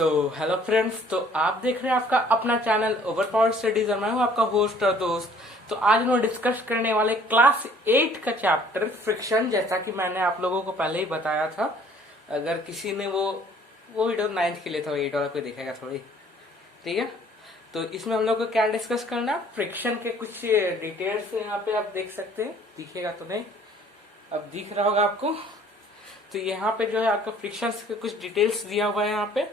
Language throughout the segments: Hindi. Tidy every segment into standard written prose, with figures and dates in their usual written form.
हेलो फ्रेंड्स, तो आप देख रहे हैं आपका अपना चैनल ओवर पावर स्टडीज और मैं हूं आपका होस्ट और दोस्त। तो आज हम डिस्कस करने वाले क्लास 8 का चैप्टर फ्रिक्शन, जैसा कि मैंने आप लोगों को पहले ही बताया था। अगर किसी ने वो वीडियो 9th के लिए था, 8 वाला कोई देखेगा थोड़ी, ठीक है। तो इसमें हम लोग को क्या डिस्कस करना है, फ्रिक्शन के कुछ डिटेल्स यहाँ पे आप देख सकते हैं। दिखेगा तो नहीं, अब दिख रहा होगा आपको। तो यहाँ पे जो है आपका फ्रिक्शन के कुछ डिटेल्स दिया हुआ है यहाँ पे।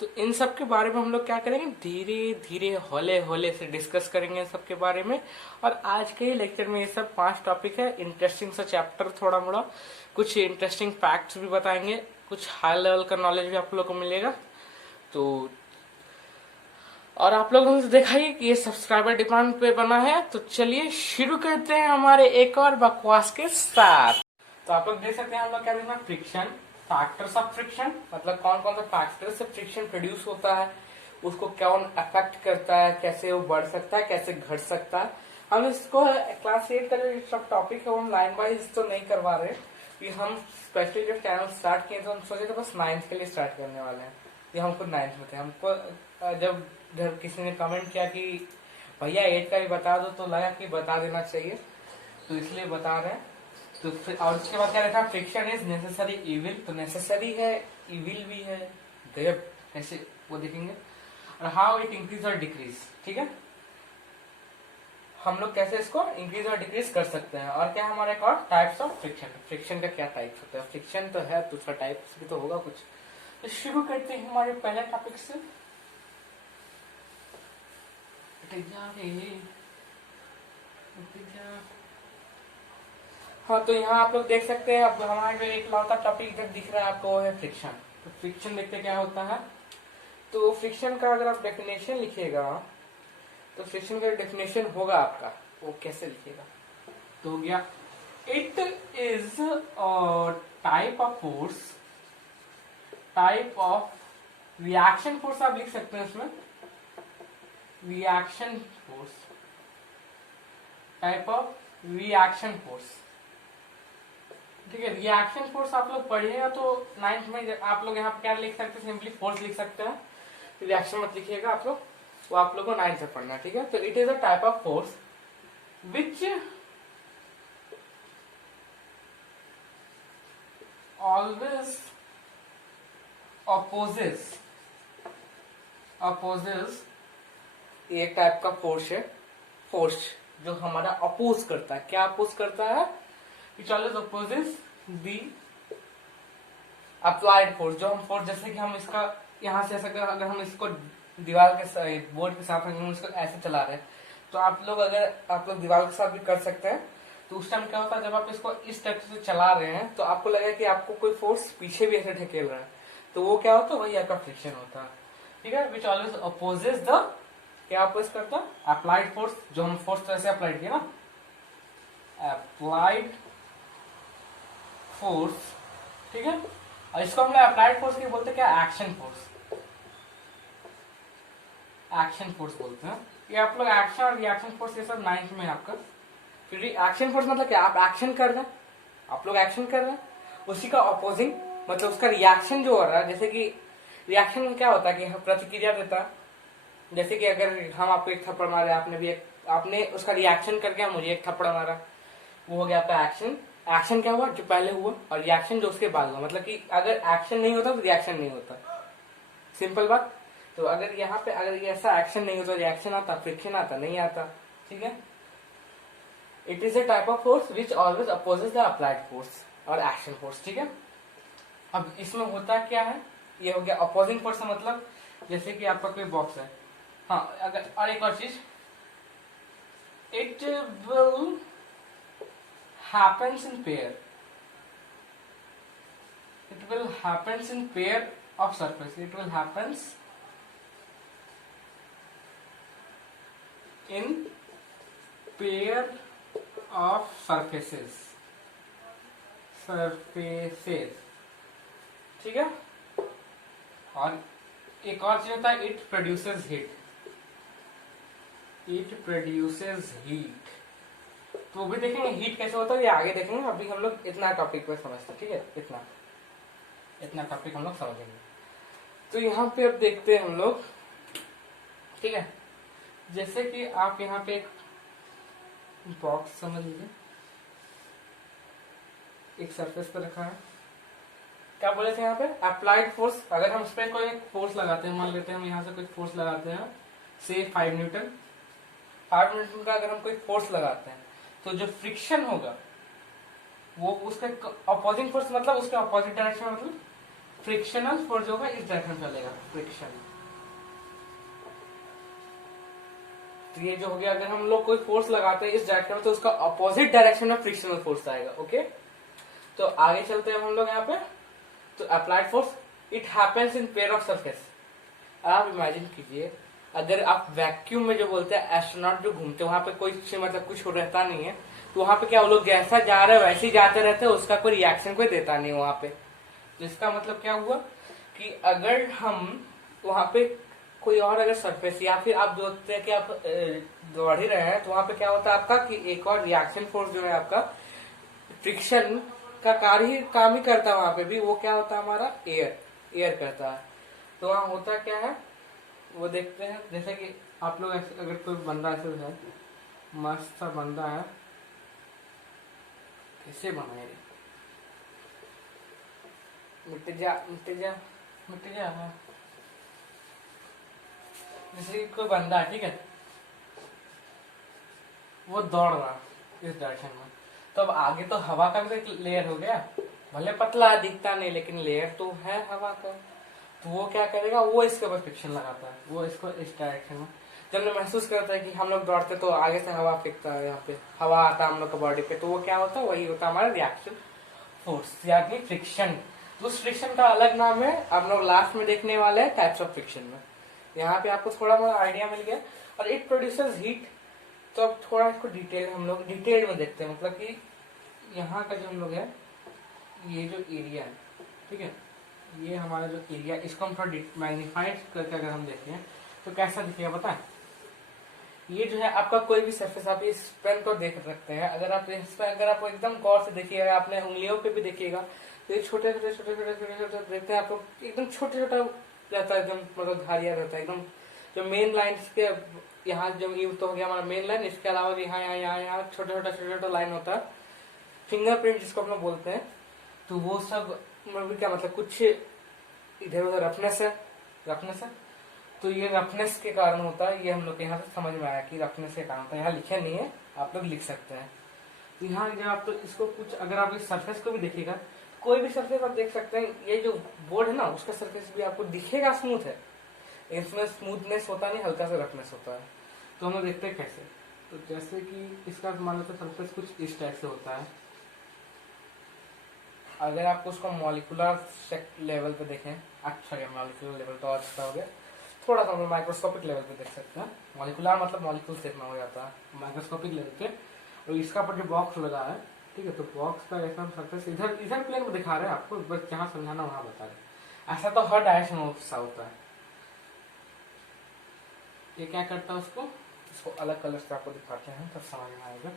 तो इन सब के बारे में हम लोग क्या करेंगे, धीरे धीरे हौले हौले से डिस्कस करेंगे इन सब के बारे में। और आज के ही लेक्चर में ये सब 5 टॉपिक है, इंटरेस्टिंग सा चैप्टर, थोड़ा मोड़ा कुछ इंटरेस्टिंग फैक्ट्स भी बताएंगे, कुछ हाई लेवल का नॉलेज भी आप लोग को मिलेगा। तो और आप लोगों ने देखा ही कि ये सब्सक्राइबर डिमांड पे बना है। तो चलिए शुरू करते हैं हमारे एक और बकवास के साथ। तो आप लोग देख सकते हैं हम लोग क्या देखना, फ्रिक्शन, फैक्टर्स ऑफ फ्रिक्शन, मतलब कौन कौन सा फैक्टर से फ्रिक्शन प्रोड्यूस होता है, उसको कौन अफेक्ट करता है, कैसे वो बढ़ सकता है, कैसे घट सकता है। हम इसको क्लास 8 का जो सब टॉपिक है वो हम लाइन वाइज तो नहीं करवा रहे कि हम स्पेशली जब चैनल स्टार्ट किए तो हम सोचे थे बस 9th के लिए स्टार्ट करने वाले हैं। ये हम खुद 9th में थे। हमको जब घर किसी ने कमेंट किया कि भैया 8 का भी बता दो, तो लगा कि बता देना चाहिए, तो इसलिए बता रहे हैं। तो और उसके बाद क्या लिखा, फ्रिक्शन इज नेसेसरी इविल। तो नेसेसरी है, इविल भी है, गजब कैसे वो देखेंगे। और हाउ इट इंक्रीज और डिक्रीज, ठीक है, हम लोग कैसे इसको इंक्रीज और डिक्रीज कर सकते हैं। और क्या हमारे एक और टाइप्स ऑफ फ्रिक्शन, फ्रिक्शन का क्या टाइप्स होता है, फ्रिक्शन तो है, दूसरा टाइप्स भी तो होगा कुछ। तो शुरू करते हैं हमारे पहले टॉपिक से। हाँ, तो यहाँ आप लोग देख सकते हैं, अब हमारे जो एक लौता टॉपिक इधर दिख रहा है आपको, वो है फ्रिक्शन। तो फ्रिक्शन देखते क्या होता है। तो फ्रिक्शन का अगर आप डेफिनेशन लिखिएगा, तो फ्रिक्शन का डेफिनेशन होगा आपका, वो कैसे लिखिएगा, तो हो गया, it is type of force, type of reaction force आप लिख सकते हैं उसमें, reaction force, type of reaction force, ठीक है। रिएक्शन फोर्स आप लोग पढ़िएगा तो 9th में आप लोग यहाँ पे क्या लिख सकते हैं, सिंपली फोर्स लिख सकते हैं, रिएक्शन मत लिखिएगा आप लोग, वो आप लोग को 9th में पढ़ना है, ठीक है। तो it is a type of force which always opposes, एक टाइप का फोर्स है, फोर्स जो हमारा अपोज करता है। क्या अपोज करता है, it always opposes the applied force. जो हम फोर्स, जैसे कि हम इसका यहाँ से ऐसा, अगर हम इसको दीवार के बोर्ड के साथ हम इसको ऐसे चला रहे हैं, तो आप लोग दीवार के साथ भी कर सकते हैं। तो उस टाइम क्या होता है, जब आप इसको इस टाइप से चला रहे हैं तो आपको लगेगा कि आपको कोई फोर्स पीछे भी ऐसे ढकेल रहा है, तो वो क्या होता है, वही आपका फ्रिक्शन होता है, ठीक है। विच ऑलवेज अपोजेस द, क्या अपोज करता है, अप्लाइड फोर्स। जो हम फोर्स तो ऐसे अप्लाइड किया ना, अप्लाइड फोर्स, ठीक है। और इसको हम अप्लाइड फोर्स की बोलते हैं क्या, एक्शन फोर्स, एक्शन फोर्स बोलते हैं। ये आप लोग एक्शन और रिएक्शन फोर्स ये सब 9th में आपका। फिर एक्शन फोर्स मतलब क्या, आप एक्शन कर रहे हैं, आप लोग एक्शन कर रहे हैं, उसी का अपोजिंग मतलब उसका रिएक्शन जो हो रहा है। जैसे कि रिएक्शन में क्या होता है कि प्रतिक्रिया देता है। जैसे कि अगर हम आपको एक थप्पड़ मारे, आपने उसका रिएक्शन करके मुझे एक थप्पड़ मारा, वो हो गया आपका एक्शन। एक्शन क्या हुआ, जो पहले हुआ, और रिएक्शन जो उसके बाद हुआ। मतलब कि अगर एक्शन नहीं होता तो रिएक्शन नहीं होता, सिंपल बात। तो अगर यहाँ पे अगर ऐसा एक्शन नहीं होता, रिएक्शन आता, फ्रिक्शन आता, नहीं आता, ठीक है। It is a type of force which always opposes the applied force और एक्शन फोर्स, ठीक है। अब इसमें होता क्या है, ये हो गया अपोजिंग फोर्स, मतलब जैसे कि आपका कोई बॉक्स है, हाँ, अगर और एक और चीज, it will happens in pair, it will happens in pair of surface, it will happens in pair of surfaces, ठीक है। और एक और चीज होता है, it produces heat, it produces heat. तो वो भी देखेंगे हीट कैसे होता है, ये आगे देखेंगे। अभी हम लोग इतना टॉपिक पे समझते हैं, ठीक है, इतना टॉपिक हम लोग समझेंगे। तो यहाँ पे अब देखते हैं हम लोग, ठीक है। जैसे कि आप यहाँ पे एक बॉक्स समझ लीजिए, एक सरफेस पे रखा है। क्या बोले थे यहाँ पे, अप्लाइड फोर्स। अगर हम इस पे कोई फोर्स लगाते हैं, मान लेते हैं हम यहाँ से कोई फोर्स लगाते हैं, से 5 न्यूटन। 5 न्यूटन का अगर हम कोई फोर्स लगाते हैं तो जो फ्रिक्शन होगा वो उसके अपोजिंग फोर्स, मतलब उसके अपोजिट डायरेक्शन, मतलब फ्रिक्शनल फोर्स होगा इस डायरेक्शन चलेगा, फ्रिक्शन। तो ये जो हो गया, अगर हम लोग कोई फोर्स लगाते हैं इस डायरेक्शन में तो उसका अपोजिट डायरेक्शन में फ्रिक्शनल फोर्स आएगा। ओके, तो आगे चलते हैं हम लोग यहाँ पे। तो applied force, it happens in pair of surface. आप इमेजिन कीजिए, अगर आप वैक्यूम में जो बोलते हैं एस्ट्रोनॉट जो घूमते हैं वहां पे कोई मतलब कुछ रहता नहीं है, तो वहां पे क्या वो लोग जैसा जा रहे हैं वैसे ही जाते रहते हैं, उसका कोई रिएक्शन कोई देता नहीं वहां पे। तो इसका मतलब क्या हुआ कि अगर हम वहां पे कोई और अगर सरफेस, या फिर आप देखते हैं कि आप दौड़ ही रहे हैं, तो वहां पे क्या होता है आपका कि एक और रिएक्शन फोर्स जो है आपका फ्रिक्शन का काम ही करता है वहां पे भी। वो क्या होता है हमारा, एयर करता है। तो वहां होता क्या है वो देखते हैं। जैसे कि आप लोग अगर कोई बंदा ऐसे है, मस्त सा बंदा है, कैसे बनाएंगे, मिट जा मिट जा मिट जा। हाँ, जैसे कि कोई बंदा है, ठीक है, वो दौड़ रहा इस डायरेक्शन में, तो अब आगे तो हवा का भी एक लेयर हो गया, भले पतला दिखता नहीं लेकिन लेयर तो है हवा का। तो वो क्या करेगा, वो इसके ऊपर फ्रिक्शन लगाता है, वो इसको इस डायरेक्शन में। जब मैं महसूस करता है कि हम लोग दौड़ते तो आगे से हवा फेंकता है, यहाँ पे हवा आता है हम लोग का बॉडी पे, तो वो क्या होता है, वही होता है हमारा रिएक्शन फोर्स यानी फ्रिक्शन। तो उस फ्रिक्शन का अलग नाम है, हम लोग लास्ट में देखने वाले हैं टाइप्स ऑफ फ्रिक्शन में। यहाँ पे आपको थोड़ा बहुत आइडिया मिल गया। और इट प्रोड्यूसेस हीट। तो अब थोड़ा इसको हम लोग डिटेल में देखते हैं, मतलब कि यहाँ का जो हम लोग है, ये जो एरिया है, ठीक है, ये हमारा जो एरिया, इसको हम थोड़ा मैग्नीफाइड करके अगर हम देखें तो कैसा दिखेगा पता है। ये जो है आपका कोई भी सरफेस, आप इस पेन को देख सकते हैं। अगर आप इस पे अगर आप एकदम गौर से देखिएगा, आपने उंगलियों पे भी देखिएगा, तो ये छोटे छोटे छोटे छोटे छोटे छोटे देखते हैं आपको, एकदम छोटे छोटा रहता है, एकदम मतलब धारिया रहता है एकदम। जो मेन लाइन के यहाँ जो ये तो हो गया हमारा मेन लाइन, इसके अलावा यहाँ यहाँ यहाँ यहाँ छोटा छोटा लाइन होता है, फिंगरप्रिंट जिसको हम लोग बोलते हैं। तो वो सब भी क्या मतलब कुछ इधर उधर रफनेस है। तो ये रफनेस के कारण होता है, ये हम लोग यहाँ से समझ में आया कि रफनेस के कारण होता है। यहाँ लिखे नहीं है, आप लोग लिख सकते हैं। तो यहाँ जब आप तो इसको कुछ अगर आप इस सरफेस को भी देखिएगा, कोई भी सरफेस आप देख सकते हैं, ये जो बोर्ड है ना उसका सरफेस भी आपको दिखेगा स्मूथ है, इसमें स्मूथनेस होता नहीं, हल्का सा रफनेस होता है। तो हम लोग देखते हैं कैसे। तो जैसे कि इसका मान लो सरफेस कुछ इस टाइप से होता है। अगर आपको उसको मॉलिकुलर लेवल पे देखें, अच्छा गया मॉलिकुलर लेवल तो अच्छा हो गया, थोड़ा सा माइक्रोस्कोपिक लेवल पे देख सकते हैं। मॉलिकुलर मतलब मॉलिक्यूल शेप में हो जाता है, माइक्रोस्कोपिक लेवल पे। और इसका पर जो बॉक्स लगा है, ठीक है, तो बॉक्स का ऐसा सरफेस इधर इधर प्लेन में दिखा रहे हैं आपको, बस जहाँ समझाना वहां बता रहे। ऐसा तो हर डायरेक्शन में सा होता है। ये क्या करता है, इसको अलग कलर से आपको दिखाते हैं तब समझ में आएगा।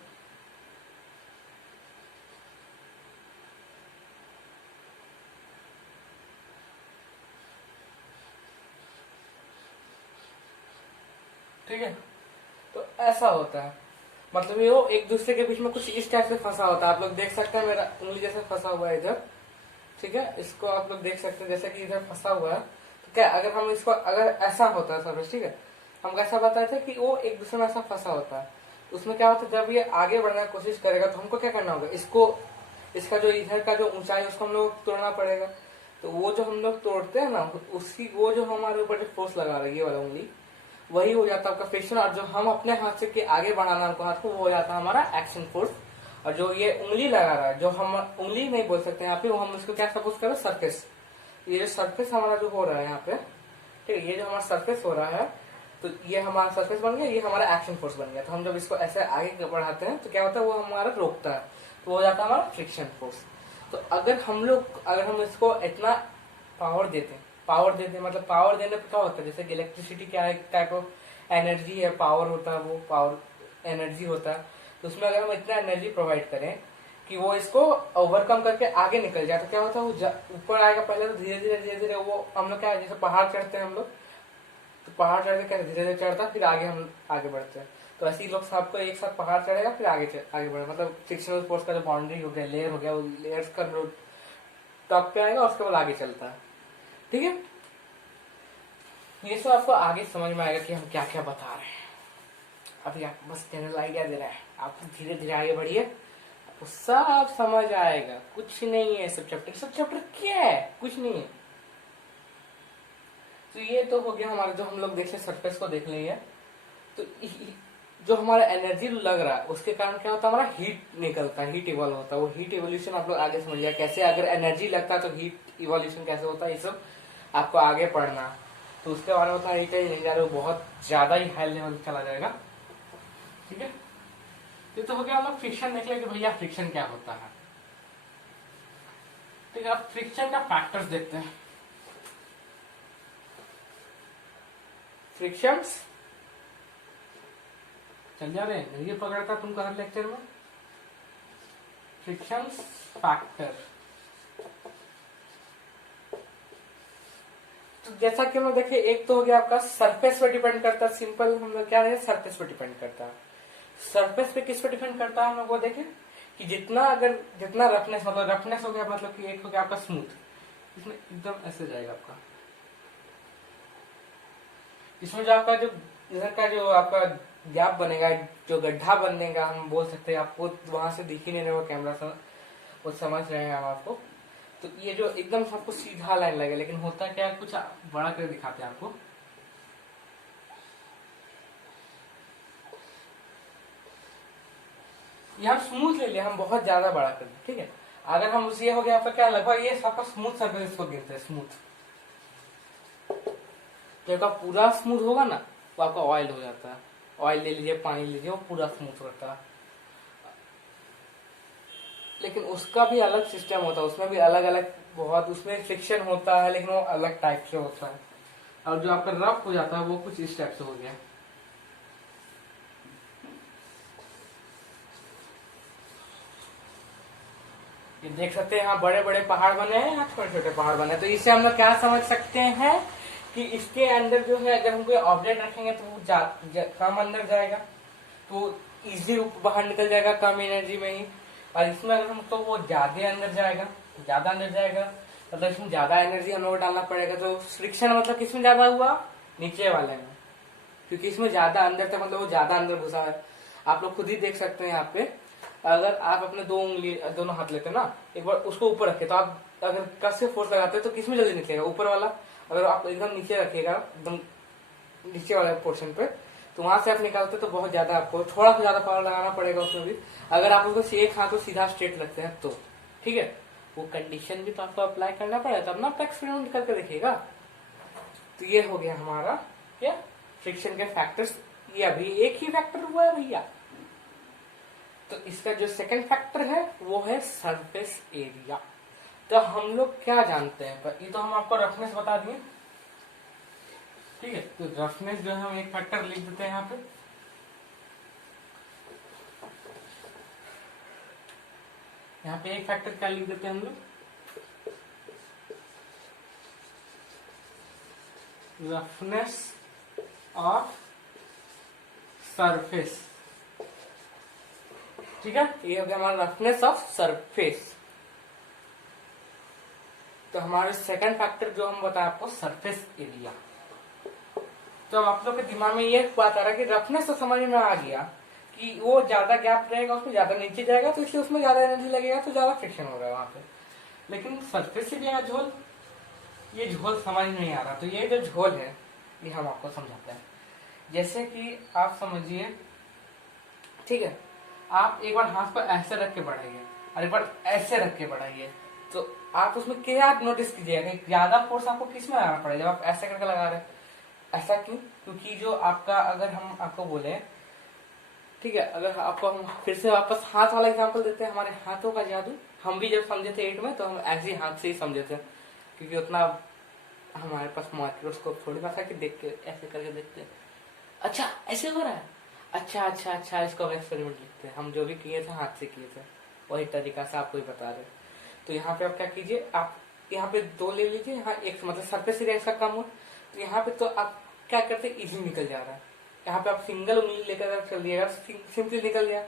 ठीक है, तो ऐसा होता है, मतलब ये वो एक दूसरे के बीच में कुछ इस टाइप से फंसा होता है। आप लोग देख सकते हैं मेरा उंगली जैसे फंसा हुआ है इधर, ठीक है, इसको आप लोग देख सकते हैं जैसे कि इधर फंसा हुआ है। तो क्या अगर हम इसको अगर ऐसा होता है सर्विस, ठीक है, हम कैसा बताए थे कि वो एक दूसरे में ऐसा फंसा होता है। उसमें क्या होता है, जब ये आगे बढ़ने की कोशिश करेगा तो हमको क्या करना होगा, इसका जो इधर का जो ऊंचाई उसको हम लोग तोड़ना पड़ेगा। तो वो जो हम लोग तोड़ते हैं ना, उसकी वो जो हमारे ऊपर जो फोर्स लगा रही है वाला उंगली, वही हो जाता है आपका फ्रिक्शन। और जो हम अपने हाथ से के आगे बढ़ाना हमको हाथ को, वो हो जाता है हमारा एक्शन फोर्स। और जो ये उंगली लगा रहा है, जो हम उंगली नहीं बोल सकते यहाँ पे, वो हम इसको क्या सपोज करें, सरफेस। ये जो सरफेस हमारा जो हो रहा है यहाँ पे, ठीक है, ये जो हमारा सरफेस हो रहा है, तो ये हमारा सरफेस बन गया, ये हमारा एक्शन फोर्स बन गया। तो हम जब इसको ऐसे आगे बढ़ाते हैं तो क्या होता है, वो हमारा रोकता है, तो हो जाता है हमारा फ्रिक्शन फोर्स। तो अगर हम इसको इतना पावर देते मतलब पावर देने पर क्या होता है, जैसे कि इलेक्ट्रिसिटी क्या है, टाइप ऑफ एनर्जी है, पावर होता है, वो पावर एनर्जी होता है। तो उसमें अगर हम इतना एनर्जी प्रोवाइड करें कि वो इसको ओवरकम करके आगे निकल जाए। तो क्या होता है, वो ऊपर आएगा पहले, तो धीरे धीरे वो हम लोग क्या है, जैसे पहाड़ चढ़ते हैं हम लोग, तो पहाड़ चढ़ के कैसे धीरे धीरे चढ़ता, फिर आगे हम आगे बढ़ते हैं। तो ऐसे ही लोग सबको एक साथ पहाड़ चढ़ेगा, फिर आगे बढ़े, मतलब फ्रिक्शनल फोर्स का जो बाउंड्री हो गया, लेयर हो गया, वो लेयर्स का टॉप पे आएगा, उसके बाद आगे चलता है। ठीक है, ये सब आपको आगे समझ में आएगा कि हम क्या क्या बता रहे हैं। अभी आप बस जनरल आइडिया दे रहा है, आप धीरे धीरे आगे बढ़िए, आपको सब समझ आएगा। कुछ नहीं है सब चैप्टर क्या है, कुछ नहीं है। तो ये तो हो गया हमारा, जो हम लोग देख ले सरफेस को देख लेंगे। तो जो हमारा एनर्जी लग रहा है, उसके कारण क्या होता है, हमारा हीट निकलता है, हीट इवॉल्व होता है। वो हीट इवोल्यूशन आप लोग आगे समझ लिया कैसे, अगर एनर्जी लगता है तो हीट इवोल्यूशन कैसे होता है, ये सब आपको आगे पढ़ना। तो उसके बारे में उतना डिटेल नहीं जा रहा, वो बहुत ज्यादा ही हाई लेवल चला जाएगा। ठीक है, ये तो हो गया हम लोग फ्रिक्शन देख लेंगे, भैया फ्रिक्शन क्या होता है। ठीक है, अब फ्रिक्शन का फैक्टर्स देखते हैं। फ्रिक्शंस चल जा रहे हैं, ये पकड़ता तुमको हर लेक्चर में। फ्रिक्शंस फैक्टर, तो जैसा कि हम लोग देखे, एक तो हो गया आपका सरफेस पे डिपेंड करता है। सिंपल हम लोग क्या रहे, सरफेस पे डिपेंड करता है। सरफेस पे किस पे डिपेंड करता है हम लोग वो देखें कि जितना रफनेस, मतलब रफनेस हो गया, मतलब कि एक हो गया आपका स्मूथ, इसमें एकदम ऐसे जाएगा आपका। इसमें जो आपका जो इधर का जो आपका गैप बनेगा, जो गड्ढा बनेगा, हम बोल सकते हैं, आपको वहां से दिख ही नहीं रहा कैमरा से, वो समझ रहे हैं हम आपको। तो ये जो एकदम सबको सीधा लाइन लगे, लेकिन होता क्या है, कुछ बड़ा कर दिखाते हैं आपको। ये हम स्मूथ ले लिया, हम बहुत ज्यादा बड़ा कर दिया। ठीक है, अगर हम ये हो गया आपका क्या, लगभग ये आपका स्मूथ सर्फेस को गिनते हैं। स्मूथ जो आपका पूरा स्मूथ होगा ना, वो आपका ऑयल हो जाता है। ऑयल ले लीजिए, पानी लीजिए, वो पूरा स्मूथ होता है। लेकिन उसका भी अलग सिस्टम होता है, उसमें भी अलग अलग बहुत, उसमें फ्रिक्शन होता है, लेकिन वो अलग टाइप से होता है। और जो आपका रफ हो जाता है, वो कुछ इस टाइप से हो गया। ये देख सकते हैं, यहाँ बड़े बड़े पहाड़ बने हैं, यहाँ छोटे छोटे पहाड़ बने हैं। तो इससे हम लोग क्या समझ सकते हैं कि इसके अंदर जो है, अगर हम कोई ऑब्जेक्ट रखेंगे तो वो कम अंदर जाएगा, तो इजी बाहर निकल जाएगा कम एनर्जी में ही। और इसमें अगर हम, तो वो ज्यादा अंदर जाएगा, मतलब इसमें ज्यादा एनर्जी हम लोग डालना पड़ेगा। तो फ्रिक्शन मतलब किसमें ज्यादा हुआ, नीचे वाले में, क्योंकि इसमें ज्यादा अंदर था, मतलब वो ज्यादा अंदर घुसा है। आप लोग खुद ही देख सकते हैं यहाँ पे, अगर आप अपने दोनों हाथ लेते हैं ना, एक बार उसको ऊपर रखे, तो आप अगर कस से फोर्स लगाते हैं तो किसमें जल्दी निकलेगा, ऊपर वाला। अगर आप एकदम नीचे रखिएगा, एकदम नीचे वाले पोर्शन पे, तो वहां से आप निकालते तो बहुत ज्यादा, आपको थोड़ा सा ज्यादा पावर लगाना पड़ेगा उसमें भी। अगर आप उसको एक हाथ को सीधा स्ट्रेट रखते हैं तो ठीक है, वो कंडीशन भी तो आपको अप्लाई करना पड़ेगा, तब ना आप एक्सपेरिमेंट करके देखिएगा। तो ये हो गया हमारा क्या, फ्रिक्शन के फैक्टर्स। ये अभी एक ही फैक्टर हुआ है भैया। तो इसका जो सेकंड फैक्टर है वो है सरफेस एरिया। तो हम लोग क्या जानते हैं, ये तो हम आपको रफनेस बता दिए। ठीक है, तो रफनेस जो है हम एक फैक्टर लिख देते हैं यहाँ पे। यहाँ पे एक फैक्टर क्या लिख देते हैं हम लोग, रफनेस ऑफ सरफेस। ठीक है, ये हो गया हमारा रफनेस ऑफ सरफेस। तो हमारे सेकंड फैक्टर जो हम बताए आपको, सरफेस एरिया। तो अब आप लोग के दिमाग में ये बात आ रहा है कि रफनेस तो समझ में आ गया कि वो ज्यादा गैप रहेगा, उसमें ज्यादा नीचे जाएगा, तो इसलिए उसमें ज्यादा एनर्जी लगेगा, तो ज्यादा फ्रिक्शन होगा वहां पे। लेकिन सरफेस एरिया झोल, ये झोल समझ नहीं आ रहा। तो ये जो झोल है, ये हम आपको समझाते हैं। जैसे कि आप समझिए, ठीक है, आप एक बार हाथ को ऐसे रख के बढ़ाइए और एक बार ऐसे रख के बढ़ाइए, तो आप उसमें क्या नोटिस कीजिएगा कि ज्यादा फोर्स आपको किस में लगाना पड़ेगा, जब आप ऐसे करके लगा रहे हैं। ऐसा क्यों, क्योंकि जो आपका, अगर हम आपको बोले, ठीक है, अगर आपको हम फिर से वापस हाथ वाला एग्जांपल देते हैं, हमारे हाथों का जादू हम भी जब समझे थे 8 में, तो हम ऐसे ही हाथ से ही समझे थे, क्योंकि उतना हमारे पास माइक्रोस्कोप थोड़ी ना था कि देख के ऐसे करके देखते हैं, अच्छा ऐसे हो रहा है, अच्छा अच्छा अच्छा, इसको हम एक्सपेरिमेंट लिखते हैं। हम जो भी किए थे हाथ से किए थे। वही तरीका से आपको ही बता रहे। तो यहाँ पे आप क्या कीजिए, आप यहाँ पे 2 ले लीजिए, यहाँ एक मतलब सरफेस एरिया इसका कम हो, तो यहाँ पे तो आप क्या करते इजी निकल जा रहा है। यहाँ पे आप सिंगल उंगली लेकर अगर चल दिएगा सिंपली निकल गया।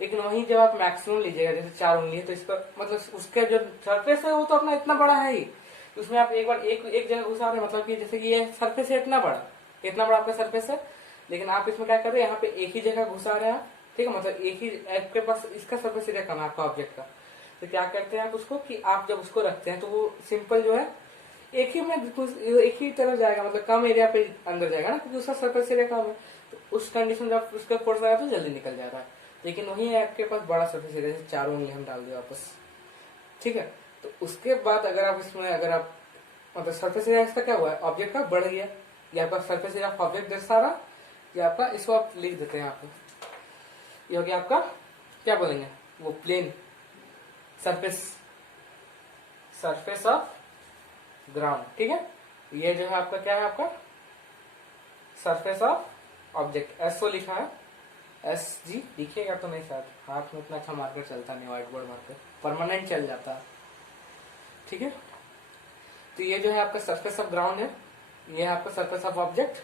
लेकिन वहीं जब आप मैक्सिमम लीजिएगा, जैसे 4 उंगली है, तो इस पर मतलब उसका जो सरफेस है वो तो अपना इतना बड़ा है ही, उसमें आप एक बार एक जगह घुसा रहे, मतलब कि जैसे कि ये सरफेस है इतना बड़ा आपका सरफेस है, लेकिन आप इसमें क्या कर रहे हैं, यहाँ पे एक ही जगह घुसा रहे हैं, ठीक है, मतलब एक ही आपके पास इसका सरफेस एरिया कम है आपका ऑब्जेक्ट का। तो क्या करते हैं आप उसको, कि आप जब उसको रखते हैं तो वो सिंपल जो है एक ही तरफ जाएगा, मतलब कम एरिया पे अंदर जाएगा ना, क्योंकि उसका सरफेस एरिया कम है। तो उस कंडीशन में आप उसका फोर्स आया तो जल्दी निकल जा रहा है। लेकिन वही आपके पास बड़ा सरफेस एरिया, जैसे 4 उंगली हम डाल दिए वापस, ठीक है। तो उसके बाद अगर आप इसमें मतलब सरफेस एरिया इसका क्या हुआ है, ऑब्जेक्ट का बढ़ गया, या आपका सरफेस एरिया ऑब्जेक्ट दर्शा रहा, या आपका इसको आप लिख देते हैं, आपको ये हो गया आपका क्या बोलेंगे वो प्लेन सरफेस ऑफ ग्राउंड, ठीक है। ये जो है आपका क्या है, आपका सरफेस ऑफ ऑब्जेक्ट, एसओ लिखा है, एस जी लिखिएगा तो नहीं, शायद हाथ में इतना अच्छा मार्कर चलता नहीं, व्हाइट बोर्ड मार्कर परमानेंट चल जाता है, ठीक है। तो ये जो है आपका सरफेस ऑफ ग्राउंड है, ये है आपका सरफेस ऑफ ऑब्जेक्ट।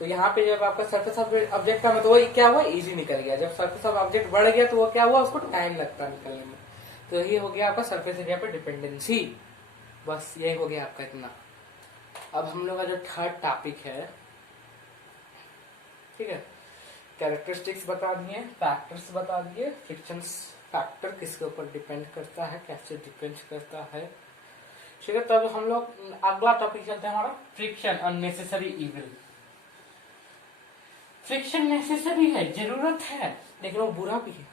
तो यहाँ पे जब आपका सरफेस ऑफ ऑब्जेक्ट का मतलब वो क्या हुआ, इजी निकल गया। जब सरफेस ऑफ ऑब्जेक्ट बढ़ गया तो वो क्या हुआ, उसको टाइम लगता निकलने में। तो ये हो गया आपका सरफेस एरिया पे डिपेंडेंसी, बस ये हो गया आपका इतना। अब हम लोग का जो थर्ड टॉपिक है, ठीक है, कैरेक्टरिस्टिक्स बता दिए, फैक्टर्स बता दिए, फ्रिक्शन फैक्टर किसके ऊपर डिपेंड करता है, कैसे डिपेंड करता है, ठीक है। तब हम लोग अगला टॉपिक चलते हैं हमारा, friction unnecessary evil. Friction necessary है, जरूरत है, लेकिन वो बुरा भी है।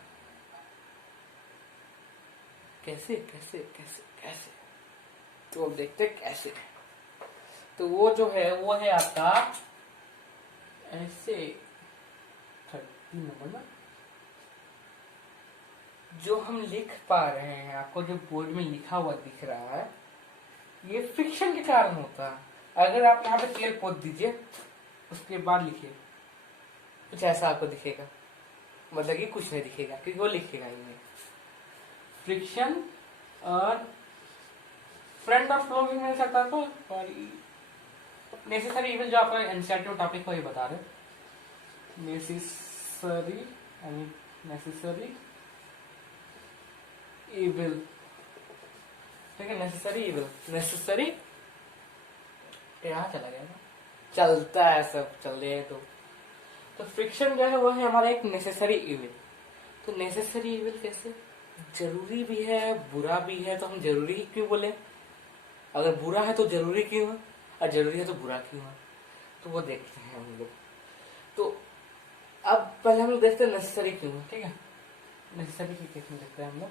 कैसे कैसे कैसे कैसे, तो अब देखते कैसे। तो वो जो है वो है आपका ऐसे 30 नंबर ना, जो हम लिख पा रहे हैं, आपको जो बोर्ड में लिखा हुआ दिख रहा है, ये फ्रिक्शन के कारण होता है। अगर आप यहाँ पे तेल पोत दीजिए, उसके बाद लिखिए, कुछ ऐसा आपको दिखेगा, मतलब कि कुछ नहीं दिखेगा, क्योंकि वो लिखेगा ही नहीं। फ्रिक्शन और फ्रंट और फ्लो भी मिल सकता था, और नेसेसरी इविल जो आपका एनसीईआरटी टॉपिक को ही बता रहे, नेसेसरी इविल, ठीक है। नेसेसरी यहाँ चला गया ना, चलता है सब, चल रहे तो फ्रिक्शन जो है वो है हमारा एक नेसेसरी इविल। तो नेसेसरी इविल कैसे, जरूरी भी है बुरा भी है, तो हम जरूरी ही क्यों बोले, अगर बुरा है तो जरूरी क्यों है, और जरूरी है तो बुरा क्यों है, तो वो देखते हैं हम लोग। तो अब पहले हम लोग देखते हैं नेसेसरी क्यों है, ठीक है। नेसेसरी की केस में देखते हैं हम लोग।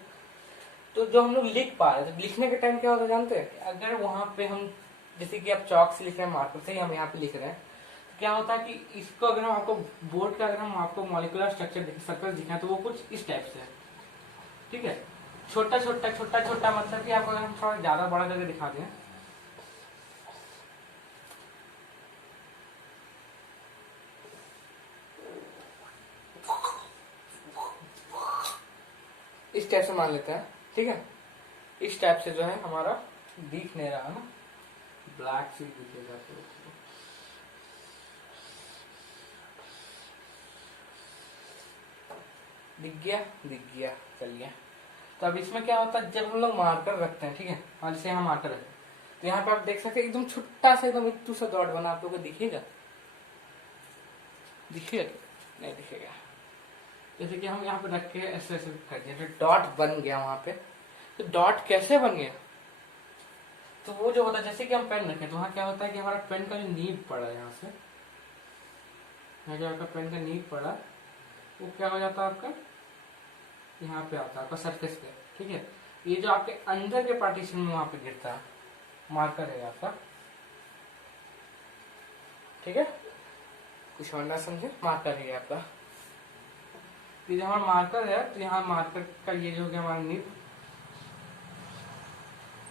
तो जो हम लोग लिख पा रहे हैं, तो लिखने के टाइम क्या होता है जानते हैं, अगर वहां पे हम जैसे कि आप चौक से लिख रहे हैं, मार्कर से ही हम यहाँ पे लिख रहे हैं, तो क्या होता है कि इसको अगर हम आपको बोर्ड का अगर हम आपको मॉलिक्यूलर स्ट्रक्चर सर्कल दिखाएं, तो वो कुछ इस टाइप से है, ठीक है। छोटा छोटा मतलब कि आपको अगर हम थोड़ा ज्यादा बड़ा करके दिखा दें, इस टाइप से मान लेते हैं, ठीक है। इस टाइप से जो है हमारा दिख नहीं रहा ना, ब्लैक से दिखेगा, दिख गया चलिए। तो अब इसमें क्या होता है, जब हम लोग मार्कर रखते हैं, ठीक है, और जैसे यहाँ मार्कर रखते हैं, तो यहाँ पे आप देख सकते हैं एकदम छोटा सा एकदम इतू सा डॉट बना, आप लोगों को दिखेगा नहीं दिखेगा। जैसे कि हम यहाँ पे रख के ऐसे ऐसे कर दिया, डॉट बन गया वहां पे। तो डॉट कैसे बन गया, तो वो जो होता है, जैसे कि हम पेन रखें, तो वहां क्या होता है कि हमारा पेन का जो नीब पड़ा है, यहाँ से जो आपका पेन का नीब पड़ा, वो क्या हो जाता है आपका, यहाँ पे आता है आपका सरफेस पे, ठीक है। ये जो आपके अंदर के पार्टीशन में वहां पे गिरता है, मार्कर है आपका, ठीक है। कुछ और ना समझे, मार्कर है आपका। ये जो हमारा मार्कर है, तो यहाँ मार्कर का ये जो हो गया हमारा नीब,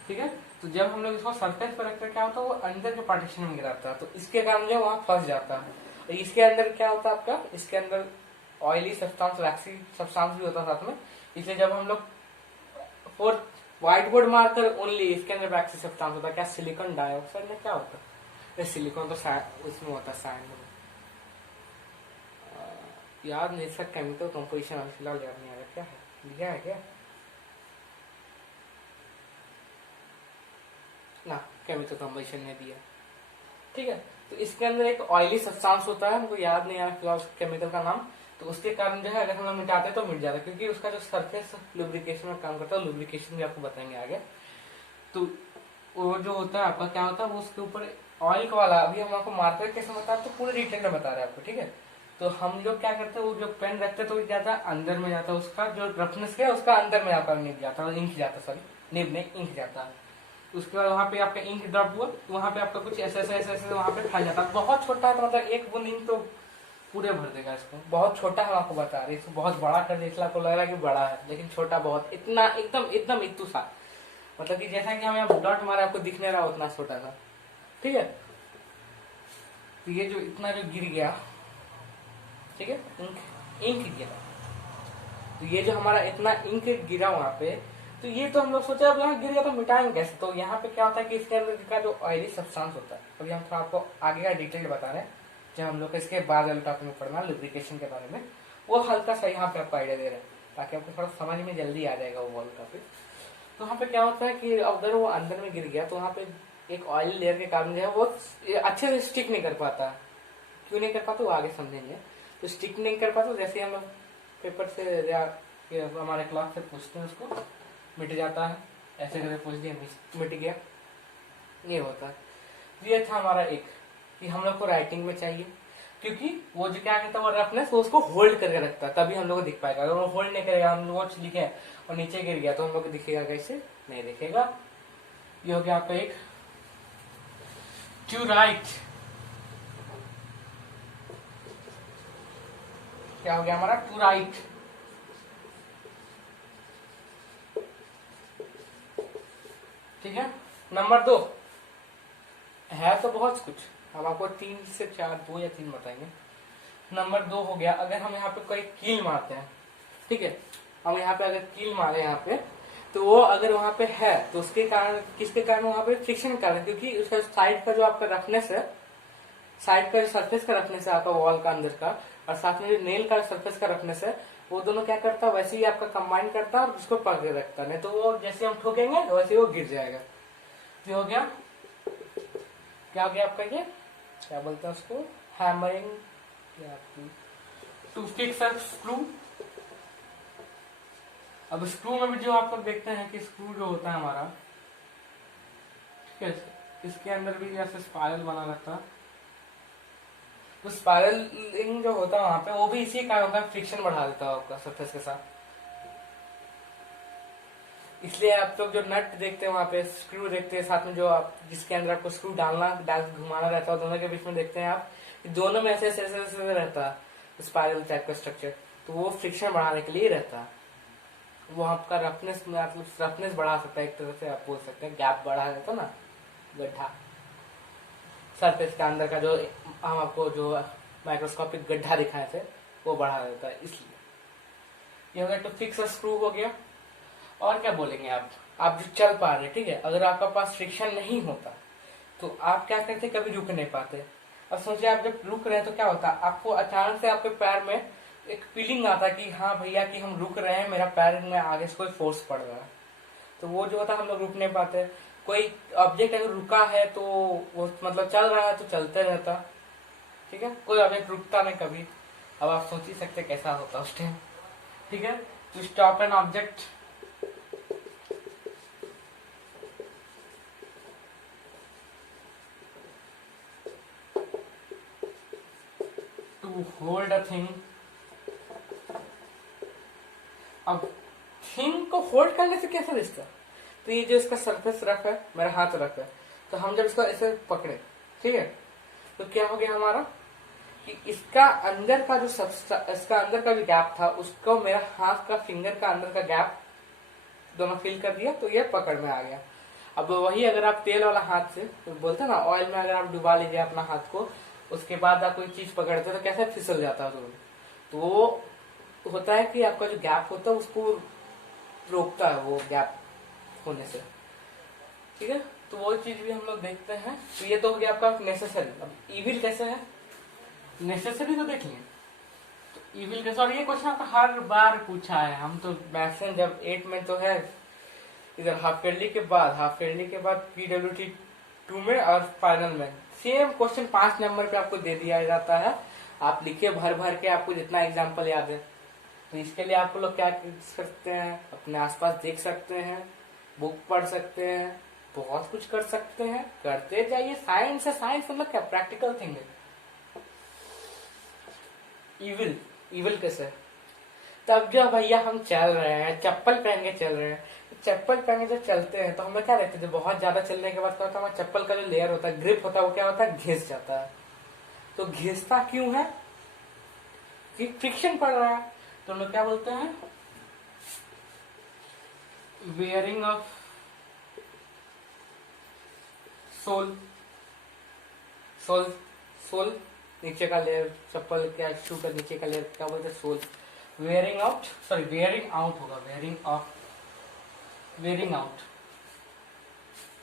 ठीक है। तो जब हम लोग इसको सरफेस पर रखते हैं, क्या होता है, वो अंदर के पार्टीशन में गिराता है, तो इसके कारण जो वहां फंस जाता है। और इसके अंदर क्या होता है आपका, इसके अंदर ऑयली सब्सटेंस, वैक्सी सब्सटेंस भी होता है साथ में, इसलिए जब हम लोग और व्हाइट बोर्ड मार्कर ओनली इसके अंदर बैक से सब्सटेंस होता है। क्या सिलिकॉन डाइऑक्साइड में क्या होता है? सिलिकॉन तो उसमें होता है सैंड में। याद नहीं, इसका केमिकल कंपोजिशन फिलहाल याद नहीं आ रहा। क्या है, लिखा है क्या ना? केमिकल कंपोजिशन ने दिया, ठीक है। तो इसके अंदर एक ऑयली सब्सटेंस होता है, हमको याद नहीं आ रहा फिलहाल केमिकल का नाम। तो उसके कारण जो है अगर हम लोग मिटाते हैं तो मिट जाता है, क्योंकि उसका जो सरफेस लुब्रिकेशन में काम करता है। लुब्रिकेशन भी आपको बताएंगे आगे। तो वो जो होता है आपका क्या होता है, वो उसके ऊपर ऑयल वाला, अभी हम आपको मार्कर कैसे बता रहे, तो पूरे डिटेल में बता रहे हैं आपको, ठीक है। तो हम लोग क्या करते हैं, वो जो पेन रखते हैं तो जाता है अंदर में जाता है, उसका जो रफनेस है उसका अंदर में जाकर निब जाता है, इंक जाता है, सॉरी निब नहीं इंक जाता है। उसके बाद वहाँ पे आपका इंक ड्रॉप हुआ, तो वहाँ पे आपका कुछ ऐसे वहाँ पे फैल जाता है। बहुत छोटा है, तो मतलब एक बूंद इंक तो पूरे भर देगा इसको। बहुत छोटा है, आपको बता रही, इसको बहुत बड़ा कर दिया, आपको लग रहा है कि बड़ा है, लेकिन छोटा बहुत, इतना एकदम एकदम इतू सा, मतलब कि जैसा कि हमें डॉट मारा आपको दिखने रहा उतना छोटा था, ठीक है। तो ये जो इतना जो गिर गया, ठीक है, इंक गिरा, तो ये जो हमारा इतना इंक गिरा वहां पे, तो ये तो हम लोग सोचे अब यहाँ गिर गया तो मिटाएंगे कैसे। तो यहाँ पे क्या होता है कि इसके अंदर का जो ऑयली सब्सटेंस होता है, अभी हम थोड़ा आपको आगे का डिटेल बता रहे हैं, जब हम लोग इसके बाद वाले टॉपिक में पढ़ना लुब्रिकेशन के बारे में, वो हल्का सा यहाँ पे आपको आइडिया दे रहे हैं, ताकि आपको थोड़ा समझ में जल्दी आ जाएगा वो वाला टॉपिक। तो वहाँ पे क्या होता है कि अगर वो अंदर में गिर गया तो वहाँ पे एक ऑयल लेयर के कारण जो है वो अच्छे से स्टिक नहीं कर पाता। क्यों नहीं कर पाता वो आगे समझेंगे। तो स्टिक नहीं कर पाता, जैसे हम पेपर से या हमारे क्लास से पूछते हैं उसको मिट जाता है, ऐसे करके पूछ दिया मिट गया, ये होता है। ये था हमारा एक कि हम लोग को राइटिंग में चाहिए, क्योंकि वो जो क्या कहता है वो रफनेस वो उसको होल्ड करके रखता है, तभी हम लोग को दिख पाएगा। अगर वो होल्ड नहीं करेगा, हम लोग लिखे और नीचे गिर गया तो हम लोग को दिखेगा कैसे, नहीं दिखेगा। ये हो गया आपका एक टू राइट। क्या हो गया हमारा टू राइट, ठीक है। नंबर 2 है तो बहुत कुछ, हम आपको 3 से 4 2 या 3 बताएंगे। नंबर 2 हो गया, अगर हम यहाँ पे कोई कील मारते हैं, ठीक है, हम यहाँ पे अगर कील मारे यहाँ पे, तो वो अगर वहां पे है तो उसके कारण, किसके कारण वहां पे फ्रिक्शन के कारण, क्योंकि उसका साइड का जो आपका रफनेस है, साइड का सरफेस का रफनेस है आपका वॉल का अंदर का, और साथ में जो नेल का सरफेस का रफनेस है, वो दोनों क्या करता है वैसे ही आपका कंबाइन करता है और उसको पकड़ के रखता है, नहीं तो वो जैसे हम ठोकेंगे वैसे वो गिर जाएगा। तो हो गया, क्या हो गया आपका ये, क्या बोलते हैं उसको, hammering, to fix a screw. अब स्क्रू में भी जो आप लोग देखते हैं कि स्क्रू जो होता है हमारा, ठीक है, इसके अंदर भी ऐसे स्पाइरल बना रहता है। तो स्पाइरलिंग जो होता है वहां पे, वो भी इसी कारण होता है, फ्रिक्शन बढ़ा देता है आपका सरफेस के साथ। इसलिए आप लोग जो नट देखते हैं वहां पे, स्क्रू देखते हैं साथ में, जो आप जिसके अंदर आपको स्क्रू डाल घुमाना रहता है, दोनों के बीच में देखते हैं आप, दोनों में ऐसे ऐसे ऐसे, ऐसे रहता है स्पाइरल टाइप का स्ट्रक्चर, तो वो फ्रिक्शन बढ़ाने के लिए रहता है। वो आपका रफनेस में, आप रफनेस बढ़ा सकता है, एक तरह से आप बोल सकते हैं गैप बढ़ा देता ना, गड्ढा सरफेस के अंदर का, जो हम आपको जो माइक्रोस्कोपिक गड्ढा दिखाए थे वो बढ़ा देता है, इसलिए ये हो गया। तो फिक्स स्क्रू हो गया। और क्या बोलेंगे आप जो चल पा रहे, ठीक है, अगर आपका पास फ्रिक्शन नहीं होता तो आप क्या करते, कभी रुक नहीं पाते। अब सोचिए आप जब रुक रहे हैं तो क्या होता है, आपको अचानक से आपके पैर में एक फीलिंग आता है कि हाँ भैया कि हम रुक रहे हैं, मेरा पैर में आगे से कोई फोर्स पड़ रहा है, तो वो जो होता है हम लोग रुक नहीं पाते। कोई ऑब्जेक्ट अगर रुका है तो वो मतलब चल रहा है तो चलते रहता, ठीक है, कोई ऑब्जेक्ट रुकता नहीं कभी। अब आप सोच ही सकते कैसा होता उस टाइम, ठीक है। To stop an object, to hold a thing. अब थिंग को होल्ड करने से कैसा रिश्ता, तो ये जो इसका सरफेस रफ है, मेरा हाथ रफ है, तो हम जब इसको ऐसे पकड़े, ठीक है, तो क्या हो गया हमारा कि इसका अंदर का जो इसका अंदर का भी गैप था, उसको मेरा हाथ का फिंगर का अंदर का गैप दोनों फिल कर दिया, तो ये पकड़ में आ गया। अब वही अगर आप तेल वाला हाथ से, तो बोलते हैं ना ऑयल में अगर आप डुबा लीजिए अपना हाथ को, उसके बाद आप कोई चीज पकड़ते तो कैसे फिसल जाता है, तो वो होता है कि आपका जो गैप होता है उसको रोकता है वो गैप, होने से। ठीक है, तो वो चीज भी हम लोग देखते हैं। तो ये तो हो गया आपका नेसेसरी। अब इविल कैसे है, नेसेसरी तो देख लिए, तो इविल कैसे। और ये क्वेश्चन आपका हर बार पूछा है, हम तो मैथ्स जब 8 में तो है इधर हाफ ईयरली के बाद, हाफ ईयरली के बाद PWT 2 में और फाइनल में सेम क्वेश्चन 5 नंबर पे आपको दे दिया जाता है। आप लिखिए भर भर के, आपको जितना एग्जाम्पल याद है। तो इसके लिए आप लोग क्या कर सकते हैं, अपने आसपास देख सकते हैं, बुक पढ़ सकते हैं, बहुत कुछ कर सकते हैं, करते जाइए। साइंस है, साइंस मतलब क्या, प्रैक्टिकल थिंग है। इविल, इविल कैसे है, तब जो भैया हम चल रहे हैं, चप्पल पहन के चल रहे हैं, चप्पल पहन के जब चलते हैं तो हमें क्या देखते हैं, बहुत ज्यादा चलने के बाद क्या होता है, हमारा चप्पल का जो लेयर होता है, ग्रिप होता है, वो क्या होता है, घिस जाता है। तो घिसता क्यों है, कि फ्रिक्शन पड़ रहा है। तो हम लोग क्या बोलते हैं, wearing of sole, sole, sole नीचे का लेयर, चप्पल क्या शू का नीचे का लेयर क्या बोलते हैं, sole. Wearing out, sorry wearing out होगा, वेयरिंग ऑफ, वेयरिंग आउट।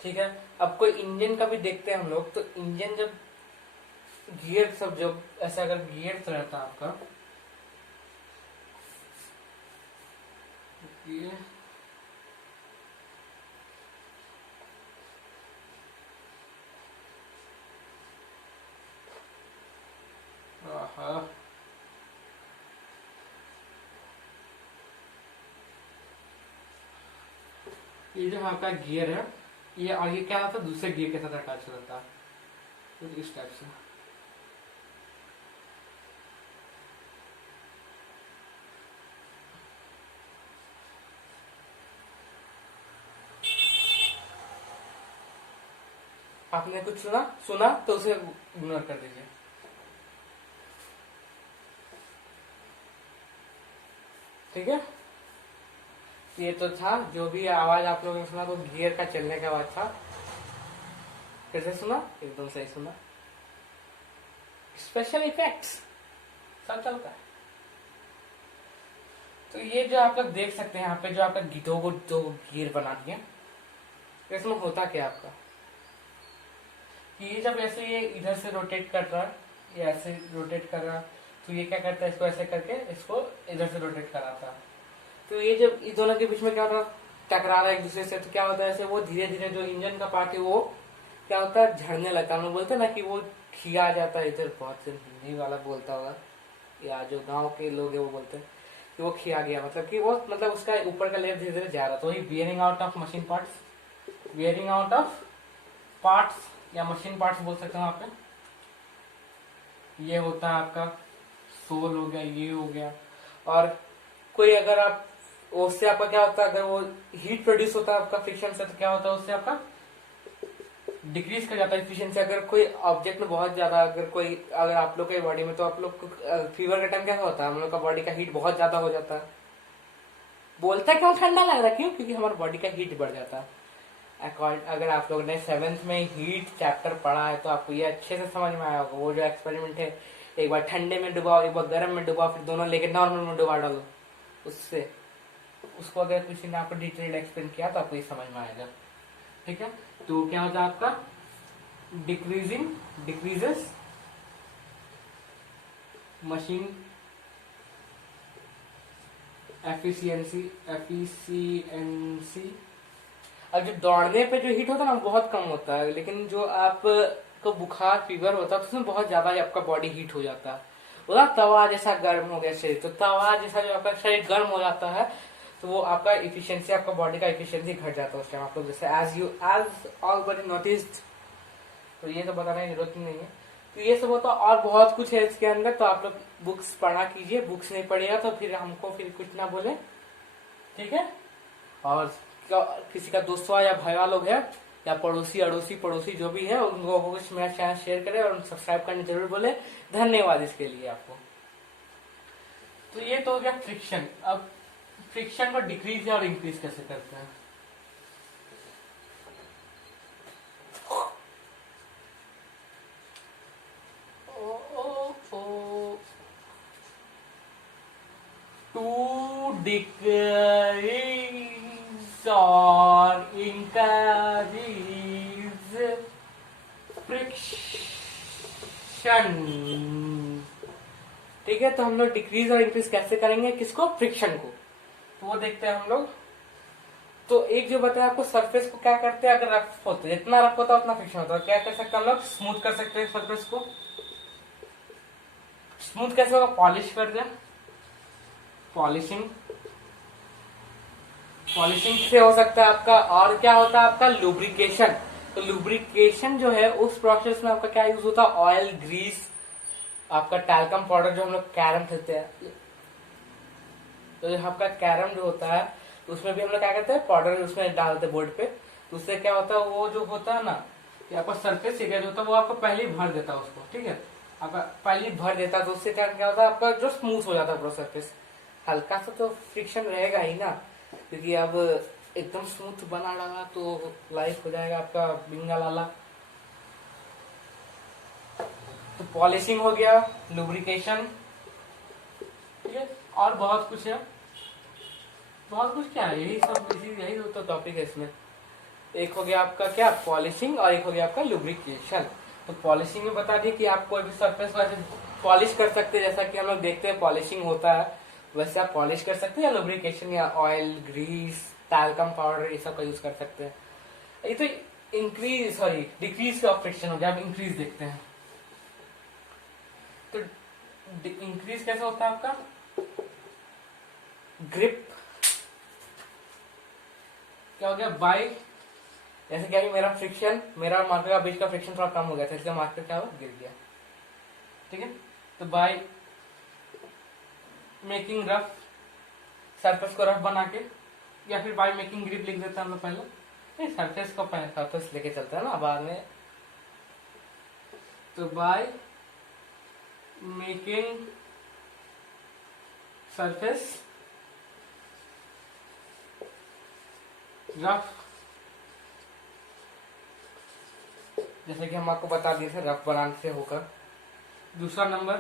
ठीक है, अब कोई इंजन का भी देखते हैं हम लोग, तो इंजन जब गियर सब जब ऐसा अगर गियर रहता है आपका, ये ये जो आपका गियर है, ये और ये क्या होता है, दूसरे गियर के साथ अटैच हो जाता है, तो इस टाइप से। आपने कुछ सुना सुना तो उसे इग्नोर कर दीजिए। ठीक है, ये तो था, जो भी आवाज आप लोगों ने सुना तो गियर का चलने का आवाज था। कैसे सुना, एकदम सही सुना। स्पेशल इफेक्ट्स सब चलता है। तो ये जो आप लोग देख सकते हैं यहाँ पे, जो आपका दो गियर बना दिए, इसमें होता क्या आपका, ये जब ऐसे ये इधर से रोटेट कर रहा है, ये ऐसे रोटेट कर रहा है, तो ये क्या करता है, इसको ऐसे करके इसको इधर से रोटेट कराता है। तो ये जब इस दोनों के बीच में क्या होता है, टकरा रहा है एक दूसरे से, तो क्या होता है, ऐसे वो धीरे धीरे जो इंजन का पार्ट है वो क्या होता है, झड़ने लगता है। हम लोग बोलते हैं ना कि वो खिया जाता है, इधर बहुत से हिंदी वाला बोलता होगा, या जो गाँव के लोग है वो बोलते हैं कि वो खिया गया, मतलब कि वो मतलब उसका ऊपर का लेयर धीरे धीरे जा रहा। तो वही bearing out of machine parts, bearing out of parts या मशीन पार्ट्स बोल सकते हो आप पे। ये होता है आपका सोल हो गया, ये हो गया। और कोई अगर आप उससे आपका क्या होता है, अगर वो हीट प्रोड्यूस होता है आपका फ्रिक्शन से, तो क्या होता है, उससे आपका डिक्रीज कर जाता है एफिशिएंसी। अगर कोई ऑब्जेक्ट में बहुत ज्यादा अगर आप लोग के बॉडी में, तो आप लोग को फीवर का टाइम क्या होता है, हम लोग का बॉडी का हीट बहुत ज्यादा हो जाता है। बोलता है क्यों ठंडा लग रहा है, क्यों, क्योंकि हमारे बॉडी का हीट बढ़ जाता है। अगर आप लोगों ने 7th में हीट चैप्टर पढ़ा है तो आपको ये अच्छे से समझ में आया होगा। वो जो एक्सपेरिमेंट है, एक बार ठंडे में डुबाओ, एक बार गर्म में डुबाओ, फिर दोनों लेके नॉर्मल में डुबा डालो, उससे उसको अगर किसी ने आपको डिटेल्ड एक्सप्लेन किया तो आपको ये समझ में आएगा। ठीक है, तो क्या होता है आपका डिक्रीजेस मशीन एफिशिएंसी। अब जब दौड़ने पे जो हीट होता है ना बहुत कम होता है, लेकिन जो आप को बुखार फीवर होता है तो उसमें बहुत ज्यादा आपका बॉडी हीट हो जाता है। बोला तवा जैसा गर्म हो गया शरीर, तो तवा जैसा जो आपका शरीर गर्म हो जाता है, तो वो आपका इफिशियंसी, आपका बॉडी का इफिशियंसी घट जाता है उस टाइम। आप लोग जैसे एज ऑलरेडी नोटिस्ड, तो ये तो बताने की जरूरत नहीं है। तो ये सब होता है और बहुत कुछ है इसके अंदर। तो आप लोग बुक्स पढ़ा कीजिए, बुक्स नहीं पढ़ेगा तो फिर हमको फिर कुछ ना बोले। ठीक है, और किसी का दोस्तों या भाईवा लोग है या पड़ोसी अड़ोसी पड़ोसी जो भी है, उन लोगों को कुछ मेरा चैनल शेयर करें और सब्सक्राइब करने जरूर बोले। धन्यवाद इसके लिए आपको। तो ये तो हो गया फ्रिक्शन। अब फ्रिक्शन को डिक्रीज और इंक्रीज कैसे करते हैं। टू डिक्रीज और is फ्रिक्शन। ठीक है, तो हम लोग डिक्रीज और इंक्रीज कैसे करेंगे, किसको, फ्रिक्शन को, तो वो देखते हैं हम लोग। तो एक जो बताया आपको, सरफेस को क्या करते हैं, अगर रफ होता है, जितना रफ होता है उतना फ्रिक्शन होता है, क्या कर सकते हैं हम लोग, स्मूथ कर सकते हैं सरफेस को। स्मूथ कैसे होगा, पॉलिश कर दें, पॉलिशिंग, पॉलिशिंग से हो सकता है आपका। और क्या होता है आपका, लुब्रिकेशन। तो लुब्रिकेशन जो है उस प्रोसेस में आपका क्या यूज होता है, ऑयल, ग्रीस, आपका टैल्कम पाउडर जो हम लोग कैरम खेलते हैं, तो जो आपका कैरम जो होता है उसमें भी हम लोग क्या करते हैं, पाउडर उसमें डालते हैं बोर्ड पे, तो उससे क्या होता है, वो जो होता है ना, कि आपका सरफेस एरिया जो होता है वो आपको पहले ही भर देता है उसको, ठीक है, आपका पहले ही भर देता है, तो उससे क्या होता है, आपका जो स्मूथ हो जाता है पूरा सरफेस। हल्का सा तो फ्रिक्शन रहेगा ही ना, क्योंकि अब एकदम स्मूथ बना डाला तो लाइफ हो जाएगा आपका बिंगा लाला। तो पॉलिशिंग हो गया, लुब्रिकेशन, ठीक है, और बहुत कुछ है, बहुत कुछ क्या है, यही सब, यही तो टॉपिक है इसमें। एक हो गया आपका क्या, पॉलिशिंग, और एक हो गया आपका लुब्रिकेशन। तो पॉलिशिंग में बता दिए कि आप कोई भी सरफेस वैसे पॉलिश कर सकते हैं, जैसा कि हम लोग देखते हैं पॉलिशिंग होता है, वैसे आप पॉलिश कर सकते हैं, या लुब्रिकेशन या ऑयल, ग्रीस, टैल्कम पाउडर, ये सब का यूज कर सकते हैं। ये तो increase, sorry decrease of friction हो गया। अब इंक्रीज देखते हैं। तो इंक्रीज कैसे होता है आपका, ग्रिप, क्या हो गया, बाई, जैसे क्या मेरा फ्रिक्शन, मेरा मार्कर का बीच का फ्रिक्शन थोड़ा कम हो गया था, इसलिए मार्कर क्या हुआ, गिर गया, ठीक है। तो बाय मेकिंग रफ, सरफेस को रफ बना के, या फिर बाय मेकिंग ग्रिप लिख देते हैं हम लोग पहले, सरफेस को पहले सरफेस लेके चलते हैं ना बाद में। तो बाय मेकिंग सरफेस रफ, जैसे कि हम आपको बता दिए थे, रफ बनाने से होकर। दूसरा नंबर,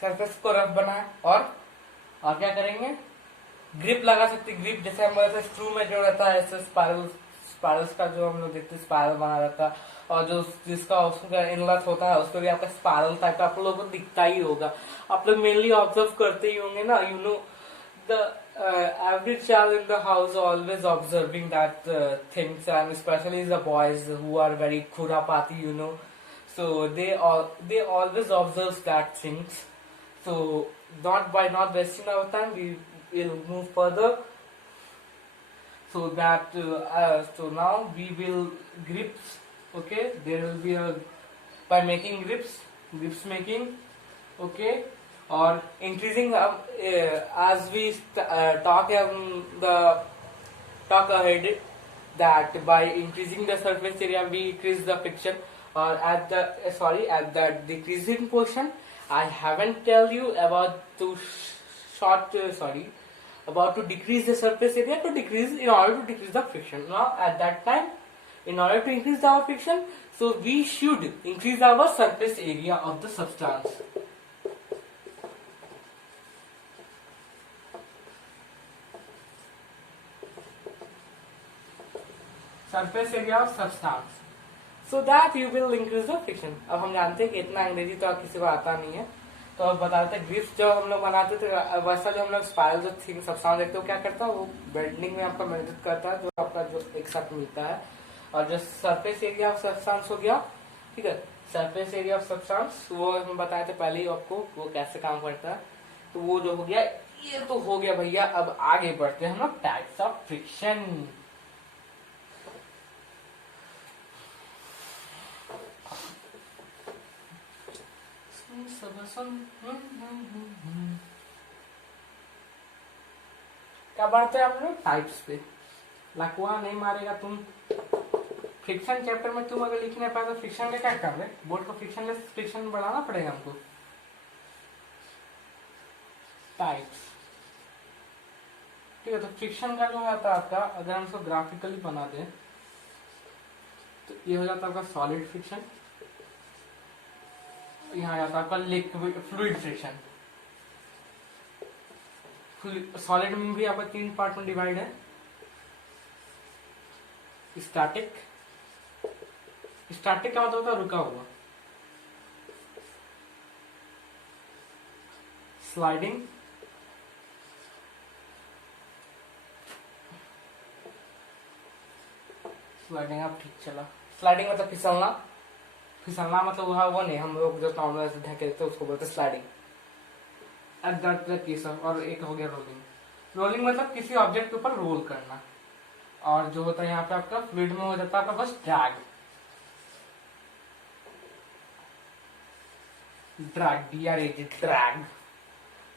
सरफेस को रफ बनाए, और क्या करेंगे, ग्रिप लगा सकते, ग्रिप जैसे हम स्क्रू में जो रहता है, ऐसे स्पाइरल्स का जो हम लोग देखते हैं, स्पाइरल बना रहता है, और जो जिसका उसका इनलेट होता है उसको भी आपका स्पाइरल टाइप का आप लोगों को दिखता ही होगा। आप लोग मेनली ऑब्जर्व करते ही होंगे ना, you know the average child in the house always observing that things, and especially the boys who are very khurapati, you know, so they always observe that things. So not wasting our time, we will move further. So that so now we will grips, okay, there will be a, by making grips making, okay, or increasing as we talk ahead, that by increasing the surface area we increase the friction, or at the at the decreasing portion I haven't tell you about to about to decrease the surface area, to decrease, in order to decrease the friction. Now at that time, in order to increase our friction, so we should increase our surface area of the substance. Surface area of substance, so that you will increase the friction. अब हम जानते हैं कि इतना अंग्रेजी तो किसी को आता नहीं है, तो अब बताते हैं ग्रिप्स जो हम लोग बनाते थे, वैसा जो हम लोग स्पाइरल जो थिंग सब्सटेंस देखते हो क्या करता है, वो बेंडिंग में आपका मदद करता है, जो आपका जो एक साथ मिलता है। और जो सरफेस एरिया ऑफ सब्सटेंस हो गया, ठीक है, सरफेस एरिया ऑफ सब्सटेंस वो हम बताए थे पहले ही आपको, वो कैसे काम करता है। तो वो जो हो गया, ये तो हो गया भैया। अब आगे बढ़ते हैं हम लोग टाइप्स ऑफ फ्रिक्शन। क्या बढ़ते हैं हम लोग टाइप्स पे, लकवा नहीं मारेगा तुम। फ्रिक्शन चैप्टर में तुम अगर लिख नहीं पाए तो फ्रिक्शन का क्या कर रहे, बोर्ड को फ्रिक्शनलेस फ्रिक्शन बढ़ाना पड़ेगा हमको। टाइप्स, ठीक है। तो फ्रिक्शन का जो आता है आपका, अगर हम इसको ग्राफिकली बना दें तो ये हो जाता है आपका सॉलिड फ्रिक्शन, यहाँ आता है आपका लिक्विड फ्लूइड फ्रिक्शन। सॉलिड में भी आपका 3 पार्ट में डिवाइड है, स्टैटिक, स्टैटिक का मतलब होता है रुका हुआ। स्लाइडिंग, स्लाइडिंग अब ठीक चला। स्लाइडिंग मतलब फिसलना, फिसलना मतलब वो नहीं, हम लोग जो नॉर्मल से ढके थे उसको बोलते स्लाइडिंग। At that case. और एक हो गया रोलिंग। रोलिंग मतलब किसी ऑब्जेक्ट के ऊपर रोल करना। और जो होता है यहाँ पे आपका फ्लूइड में हो जाता है आपका बस ड्रैग, ड्रैग, DRAG, ड्रैग।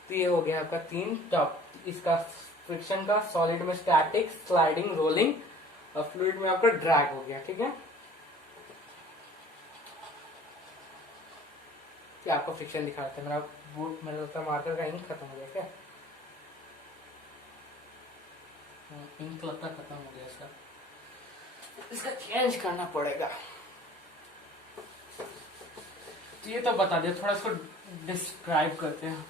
तो ये हो गया आपका 3 टॉप इसका, फ्रिक्शन का, सॉलिड में स्टैटिक, स्लाइडिंग, रोलिंग, और फ्लूइड में आपका ड्रैग हो गया। ठीक है, कि आपको फ्रिक्शन दिखा देते हैं। मेरा बोर्ड, मेरा लगता है मार्कर का इंक खत्म हो गया क्या? इंक लगता खत्म हो गया इसका, इसका चेंज करना पड़ेगा। तो ये तो बता दिया, थोड़ा इसको डिस्क्राइब करते हैं।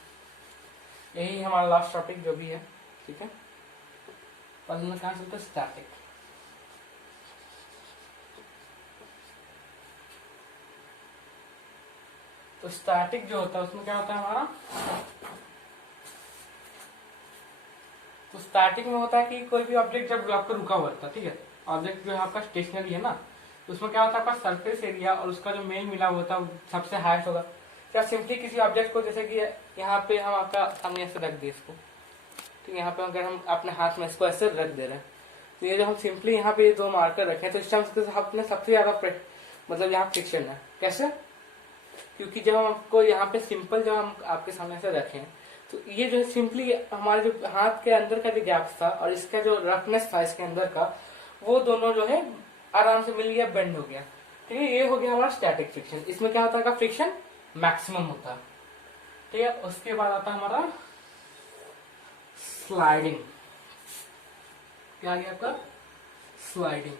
यही हमारा लास्ट टॉपिक जो भी है। ठीक है, पहले में कहाँ चलते, स्टैटिक। तो स्टैटिक जो होता है उसमें क्या होता है हमारा, तो स्टैटिक में होता है कि कोई भी ऑब्जेक्ट जब आपका रुका हुआ था, ठीक है, ऑब्जेक्ट जो है आपका स्टेशनरी है ना, तो उसमें क्या होता है आपका सरफेस एरिया और उसका जो मेल मिला हुआ था सबसे हाईएस्ट होगा। क्या सिंपली किसी ऑब्जेक्ट को, जैसे कि यहाँ पे हम आपका सामने ऐसे रख दिए इसको, ठीक है, यहाँ पे अगर हम अपने हाथ में इसको ऐसे रख दे रहे हैं, तो ये जो हम सिंपली यहाँ पे 2 मार्कर रखे तो इस टाइम अपने सबसे ज्यादा मतलब यहाँ फ्रिक्शन है। कैसे? क्योंकि जब हम आपको यहाँ पे सिंपल जब हम आपके सामने से रखें, तो ये जो है सिंपली हमारे जो हाथ के अंदर का जो गैप था और इसका जो रफनेस था इसके अंदर का, वो दोनों जो है आराम से मिल गया, बेंड हो गया। ठीक है, ये हो गया हमारा स्टैटिक फ्रिक्शन। इसमें क्या होता है, फ्रिक्शन मैक्सिमम होता है। ठीक है, उसके बाद आता है हमारा स्लाइडिंग। क्या आ गया आपका, स्लाइडिंग।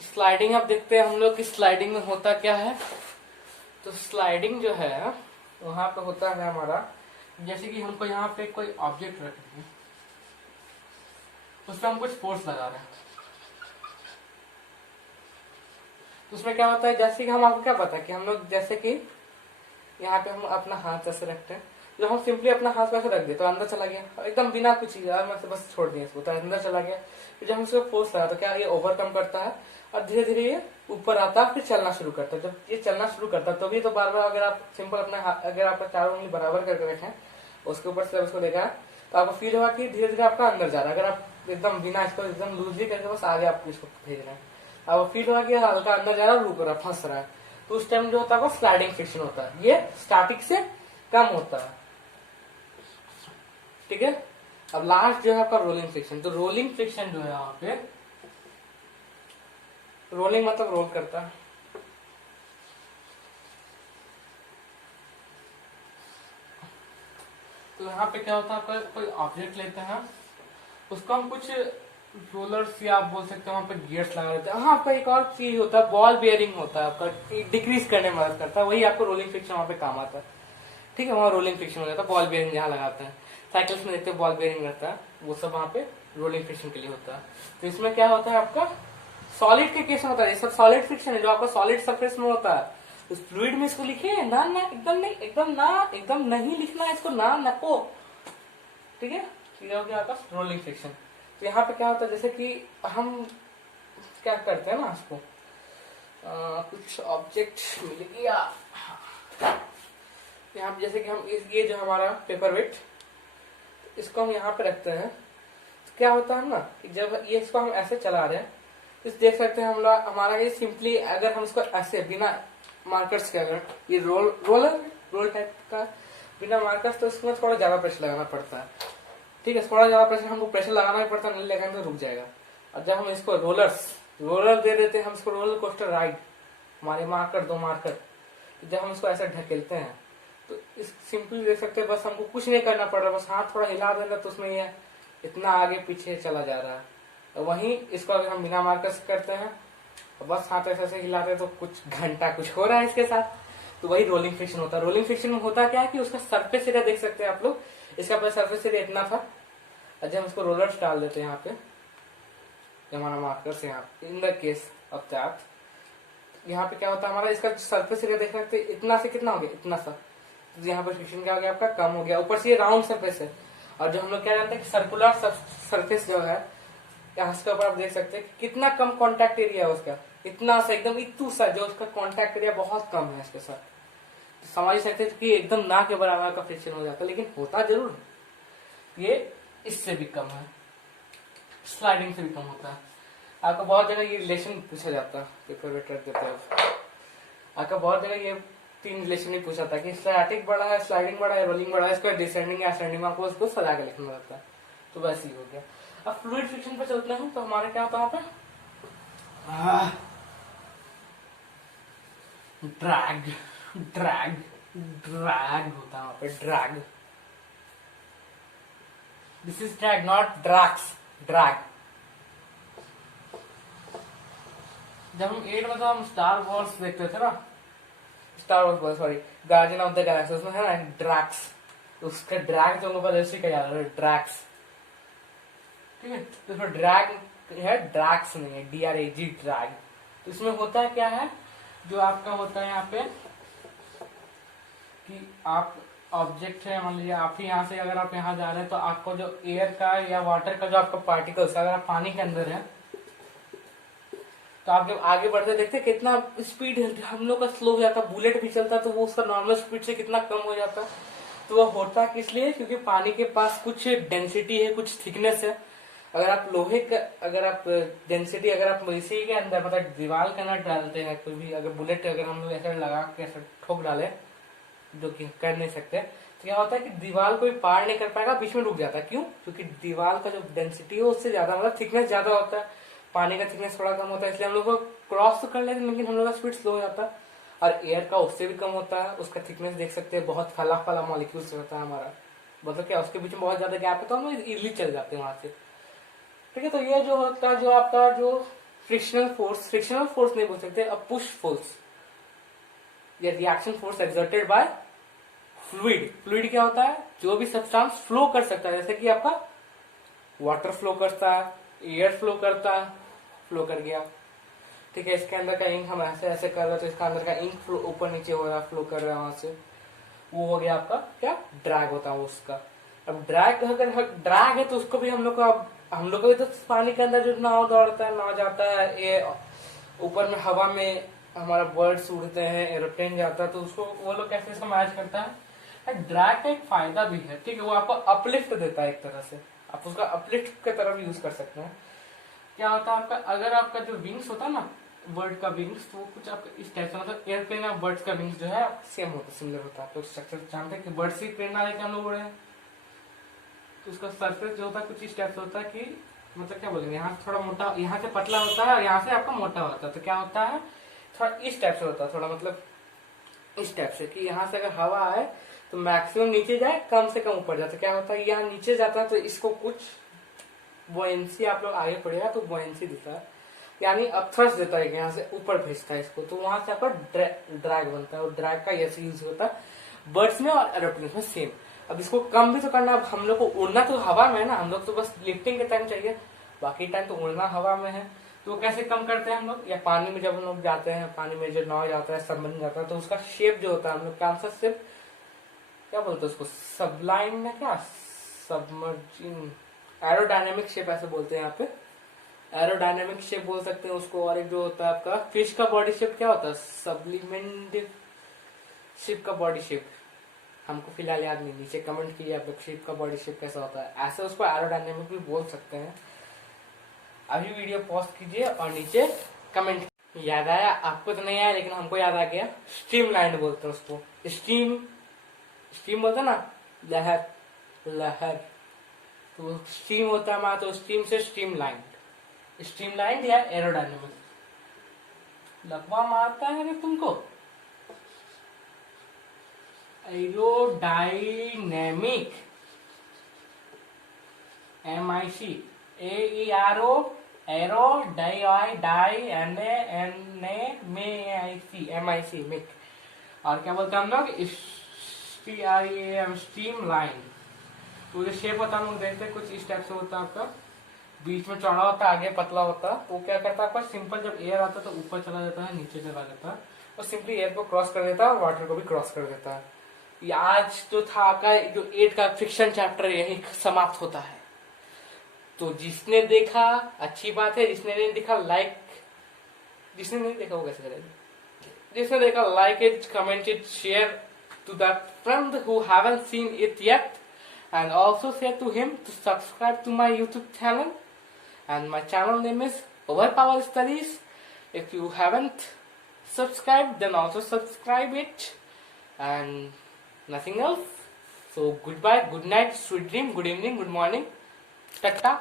स्लाइडिंग अब देखते हैं हम लोग कि स्लाइडिंग में होता क्या है। तो स्लाइडिंग जो है वहां पे होता है हमारा, जैसे कि हमको यहाँ पे कोई ऑब्जेक्ट रखना है, उस पर हम कुछ फोर्स लगा रहे हैं, तो उसमें क्या होता है, जैसे कि हम आपको क्या पता है कि हम लोग जैसे कि यहाँ पे हम अपना हाथ ऐसे रखते हैं, जो हम सिंपली अपना हाथ वैसे रख दे तो अंदर चला गया एकदम बिना कुछ यार मैं बस छोड़ दिया इसको, तो अंदर चला गया। फिर जब हम इसको फोर्स लगा तो क्या ये ओवरकम करता है और धीरे धीरे ये ऊपर आता है, फिर चलना शुरू करता है। जब ये चलना शुरू करता है तो भी तो बार बार अगर आप सिंपल अपना अगर आपका चारों उंगली बराबर करके रखें, उसके ऊपर से उसको देखा तो आपको फील होगा कि धीरे धीरे आपका अंदर जा रहा है। अगर आप एकदम बिना इसको एकदम लूजली करके बस आगे आप इसको भेज रहे हैं, आपको फील होगा कि हल्का अंदर जा रहा है, रुक रहा है, फंस रहा है, तो उस टाइम जो होता है वो स्लाइडिंग फ्रिक्शन होता है। ये स्टैटिक से कम होता है। ठीक है, अब लास्ट जो है आपका रोलिंग फ्रिक्शन। तो रोलिंग फ्रिक्शन जो है यहाँ पे, रोलिंग मतलब रोल करता है। तो यहाँ पे क्या होता है, आपका कोई ऑब्जेक्ट लेते हैं, उसको हम कुछ रोलर्स या आप बोल सकते हैं वहां पे गियर्स लगा देते हैं। हाँ, आपका एक और चीज होता है, बॉल बेयरिंग होता है, आपका डिक्रीज करने में मदद करता है, वही आपको रोलिंग फ्रिक्शन वहां पे काम आता है। ठीक है, वहाँ रोलिंग फ्रिक्शन हो जाता है, बॉल बेयरिंग जहाँ लगाते हैं, साइकिल्स में देखते हैं बॉल बेयरिंग रहता है, वो सब वहाँ पे रोलिंग फ्रिक्शन के लिए होता है। तो इसमें क्या होता है आपका, सॉलिड के केस में होता है, ये सब सॉलिड फ्रिक्शन है जो आपका सॉलिड सरफेस में होता है। तो फ्लूइड में इसको लिखिए ना, ना एकदम नहीं, एकदम ना, एकदम नहीं लिखना है इसको, ना नको। ठीक है, ये हो गया आपका रोलिंग फ्रिक्शन। तो यहाँ पे क्या होता है, जैसे कि हम क्या करते हैं ना, इसको कुछ ऑब्जेक्ट मिल गया यहाँ पे, जैसे कि हम ये जो हमारा पेपर वेट, इसको हम यहाँ पे रखते हैं, तो क्या होता है ना कि जब ये इसको हम ऐसे चला रहे हैं, तो देख सकते हैं हम लोग हमारा ये सिंपली अगर हम इसको ऐसे बिना मार्कर्स के, अगर ये रोल टाइप का बिना मार्कर्स, तो इसमें थोड़ा ज्यादा प्रेशर लगाना पड़ता है। ठीक है, थोड़ा ज्यादा प्रेशर हमको प्रेशर लगाना ही पड़ता है, नहीं लगाएंगे तो रुक जाएगा। और जब हम इसको रोलर दे देते हैं, हम इसको रोलर कोस्टर राइड, हमारे मार्कर 2 मार्कर, जब हम इसको ऐसे ढकेलते हैं तो इस सिंपली देख सकते हैं, बस हमको कुछ नहीं करना पड़ रहा, बस हाथ थोड़ा हिला देना तो उसमें ये इतना आगे पीछे चला जा रहा है। तो वहीं इसको अगर हम बिना मार्कर्स करते हैं, तो बस हाथ ऐसे ऐसे हिलाते हैं तो कुछ घंटा कुछ हो रहा है इसके साथ, तो वही रोलिंग फ्रिक्शन होता है। रोलिंग फ्रिक्शन में होता क्या है कि उसका सरफेस एरिया देख सकते हैं आप लोग, इसका पहले सरफेस एरिया इतना था, अच्छा हम इसको रोलर्स डाल देते हैं यहाँ पे, हमारा मार्कर्स यहाँ in the case of that. यहाँ पे क्या होता है हमारा, इसका सरफेस एरिया देख सकते हैं, इतना से कितना हो गया, इतना सा। तो यहाँ पर फ्रिक्शन क्या हो गया आपका, कम हो गया। ऊपर से ये राउंड सरफेस है, और जो हम लोग क्या जानते हैं कि सर्कुलर सरफेस जो है, यहाँ के ऊपर आप देख सकते हैं कि कितना कम कॉन्टैक्ट एरिया है उसका, इतना सा एकदम इतू सा, जो उसका कॉन्टैक्ट एरिया बहुत कम है इसके साथ। तो समझ सकते हैं कि एकदम ना के बराबर का फ्रिक्शन हो जाता है, लेकिन होता जरूर है। ये इससे भी कम है, स्लाइडिंग से भी कम होता है। आपका बहुत जगह ये रिलेशन पूछा जाता है, पेपर वेट रख देते हैं आपका बहुत जगह ये 3 रिलेशन ही पूछा था कि स्टैटिक बड़ा है, स्लाइडिंग बड़ा है, रोलिंग बड़ा है, इसका डिसेंडिंग या असेंडिंग आपको उसको सजा के लिखना रहता है। तो वैसे ही हो गया। अब फ्लूइड फ्रिक्शन पे चलते हैं, तो हमारे क्या होता है वहां पे, ड्रैग ड्रैग ड्रैग होता है वहां पे, drag. This is drag not drags, drag. जब हम 8 में तो हम स्टार वॉर्स देखते थे ना, star Wars sorry guardian of the Galaxy, उसमें है ना ड्रैक्स, उसका ड्रैग जो ऊपर ऐसे कहा जाता है ड्रैक्स, ठीक है। तो इसमें ड्रैग है, ड्रैक्स नहीं है, DRAG ड्रैग। तो इसमें होता है क्या है, जो आपका होता है यहाँ पे कि आप ऑब्जेक्ट है, मान लीजिए आप ही यहाँ से अगर आप यहाँ जा रहे हैं, तो आपको जो एयर का या वाटर का जो आपका पार्टिकल्स, अगर आप पानी के अंदर है, तो आप जब आगे बढ़ते देखते कितना स्पीड हम लोग का स्लो हो जाता, बुलेट भी चलता तो वो उसका नॉर्मल स्पीड से कितना कम हो जाता। तो वो होता किस लिए, क्योंकि पानी के पास कुछ डेंसिटी है, कुछ थिकनेस है। अगर आप लोहे का, अगर आप डेंसिटी, अगर आप इसी के अंदर मतलब दीवार के अंदर डालते हैं कोई भी, अगर बुलेट अगर हम लोग ऐसा लगा के ऐसा ठोक डाले, जो कि कर नहीं सकते, तो क्या होता है कि दीवार कोई पार नहीं कर पाएगा, बीच में रुक जाता है। क्यों? क्योंकि दीवार का जो डेंसिटी है उससे ज्यादा, मतलब थिकनेस ज्यादा होता है, पानी का थिकनेस थोड़ा कम होता है, इसलिए हम लोग को क्रॉस तो कर लेते हैं, लेकिन हम लोग का स्पीड स्लो हो जाता है। और एयर का उससे भी कम होता है, उसका थिकनेस देख सकते हैं, बहुत फला फला मॉलिक्यूल्स रहता है हमारा, मतलब क्या उसके बीच में बहुत ज्यादा गैप है, तो हम लोग इजिली चल जाते हैं वहां से, ठीक है। तो ये जो होता है, जो आपका जो फ्रिक्शनल फोर्स नहीं बोल सकते, अब पुश फोर्स या reaction force exerted by fluid. Fluid क्या होता है, जो भी सब्सटेंस फ्लो कर सकता है, जैसे कि आपका वाटर फ्लो करता है, एयर फ्लो करता है, फ्लो कर गया, ठीक है। इसके अंदर का इंक हम ऐसे ऐसे कर रहे हैं, तो इसका अंदर का इंक फ्लो ऊपर नीचे हो रहा है, फ्लो कर रहा है वहां से, वो हो गया आपका क्या, ड्रैग होता है उसका। अब ड्रैग, अगर ड्रैग है तो उसको भी हम लोग को भी तो पानी के अंदर जो नाव दौड़ता है, नाव जाता है, ये ऊपर में हवा में हमारा बर्ड्स उड़ते हैं, एरोप्लेन जाता है, तो उसको वो लोग कैसे इसको मैच करता है। ड्रैग का एक फायदा भी है, ठीक है, वो आपको अपलिफ्ट देता है, एक तरह से आप उसका अपलिफ्ट की तरफ यूज कर सकते हैं। क्या होता है आपका, अगर आपका जो विंग्स होता है ना, बर्ड का विंग्स, तो कुछ आपका इस टाइप से, मतलब एयरप्लेन या बर्ड्स का विंग्स जो है सेम होता है, सिमिलर होता है। तो स्ट्रक्चर जानते हैं कि बर्ड से प्रेरणा लेके हम लोग उड़े हैं, तो उसका सरफेस जो होता है कुछ इस टाइप से होता है कि, मतलब क्या बोलेंगे, यहाँ से थोड़ा मोटा, यहाँ से पतला होता है और यहाँ से आपका मोटा होता है। तो क्या होता है, थोड़ा इस टाइप से होता है, थोड़ा मतलब इस टाइप से कि यहाँ से अगर हवा आए तो मैक्सिमम नीचे जाए, कम से कम ऊपर जाए। तो क्या होता है, यहाँ नीचे जाता है तो इसको कुछ बोएंसी, आप लोग आगे पड़ेगा तो बोएंसी देता है, यानी अपथ्रस्ट देता है, यहाँ से ऊपर भेजता है इसको, तो वहां से आपका ड्रैग बनता है। और ड्रैग का ऐसे यूज होता है बर्ड्स में और एरोप्लेन में सेम। अब इसको कम भी तो करना, अब हम लोग को उड़ना तो हवा में है ना, हम लोग तो बस लिफ्टिंग के टाइम चाहिए, बाकी टाइम तो उड़ना हवा में है। तो कैसे कम करते हैं हम लोग, या पानी में जब हम लोग जाते हैं, पानी में जो नाव जाता है, सबमरीन जाता है, तो उसका शेप जो होता है, हम लोग कौन सा शेप, क्या बोलते हैं उसको, सबलाइन में क्या, सबमर्जिंग, एरोडायनेमिक शेप ऐसे बोलते हैं यहाँ पे, एरोडायनेमिक शेप बोल सकते हैं उसको। और एक जो होता है आपका फिश का बॉडी शेप क्या होता है, सब्लिमेंटिव शिप का बॉडी शेप, हमको फिलहाल याद नहीं, नीचे कमेंट कीजिए आप लोग शिप का बॉडी शेप कैसा होता है, ऐसे उसको एरोडायनेमिक भी बोल सकते हैं। अभी वीडियो पॉज कीजिए और नीचे कमेंट। याद आया आपको, तो नहीं आया लेकिन हमको याद आ गया, स्ट्रीमलाइन बोलते हैं उसको, स्टीम बोलते हैं ना, लहर लहर, तो स्टीम होता है हमारा, तो स्टीम से स्ट्रीमलाइन या एरोडायनेमिक। लकवा मारता है रे तुमको, aerodynamic, MIC, AERO, aero, dyna MIC, mic. और क्या बोलते हैं हम लोग, स्टीम लाइन। तो ये शेप होता है, हम लोग देखते हैं कुछ इस टाइप से होता है आपका, बीच में चौड़ा होता है, आगे पतला होता है। तो क्या करता है आपका, सिंपल जब एयर आता है तो ऊपर चला जाता है, नीचे चला जाता है, और सिंपली एयर को क्रॉस कर देता है और वाटर को भी क्रॉस कर देता है। ये आज जो था आपका जो 8 का फ्रिक्शन चैप्टर यही समाप्त होता है। तो जिसने देखा अच्छी बात है, जिसने नहीं देखा लाइक, जिसने नहीं देखा वो कैसे करेगा, जिसने देखा like it, comment it, share to that friend who haven't seen it yet, and also say to him to subscribe to my YouTube channel, and my channel name is Overpower Studies. If you haven't subscribed, then also subscribe it, and nothing else. So goodbye, good night, sweet dream, good evening, good morning, tata.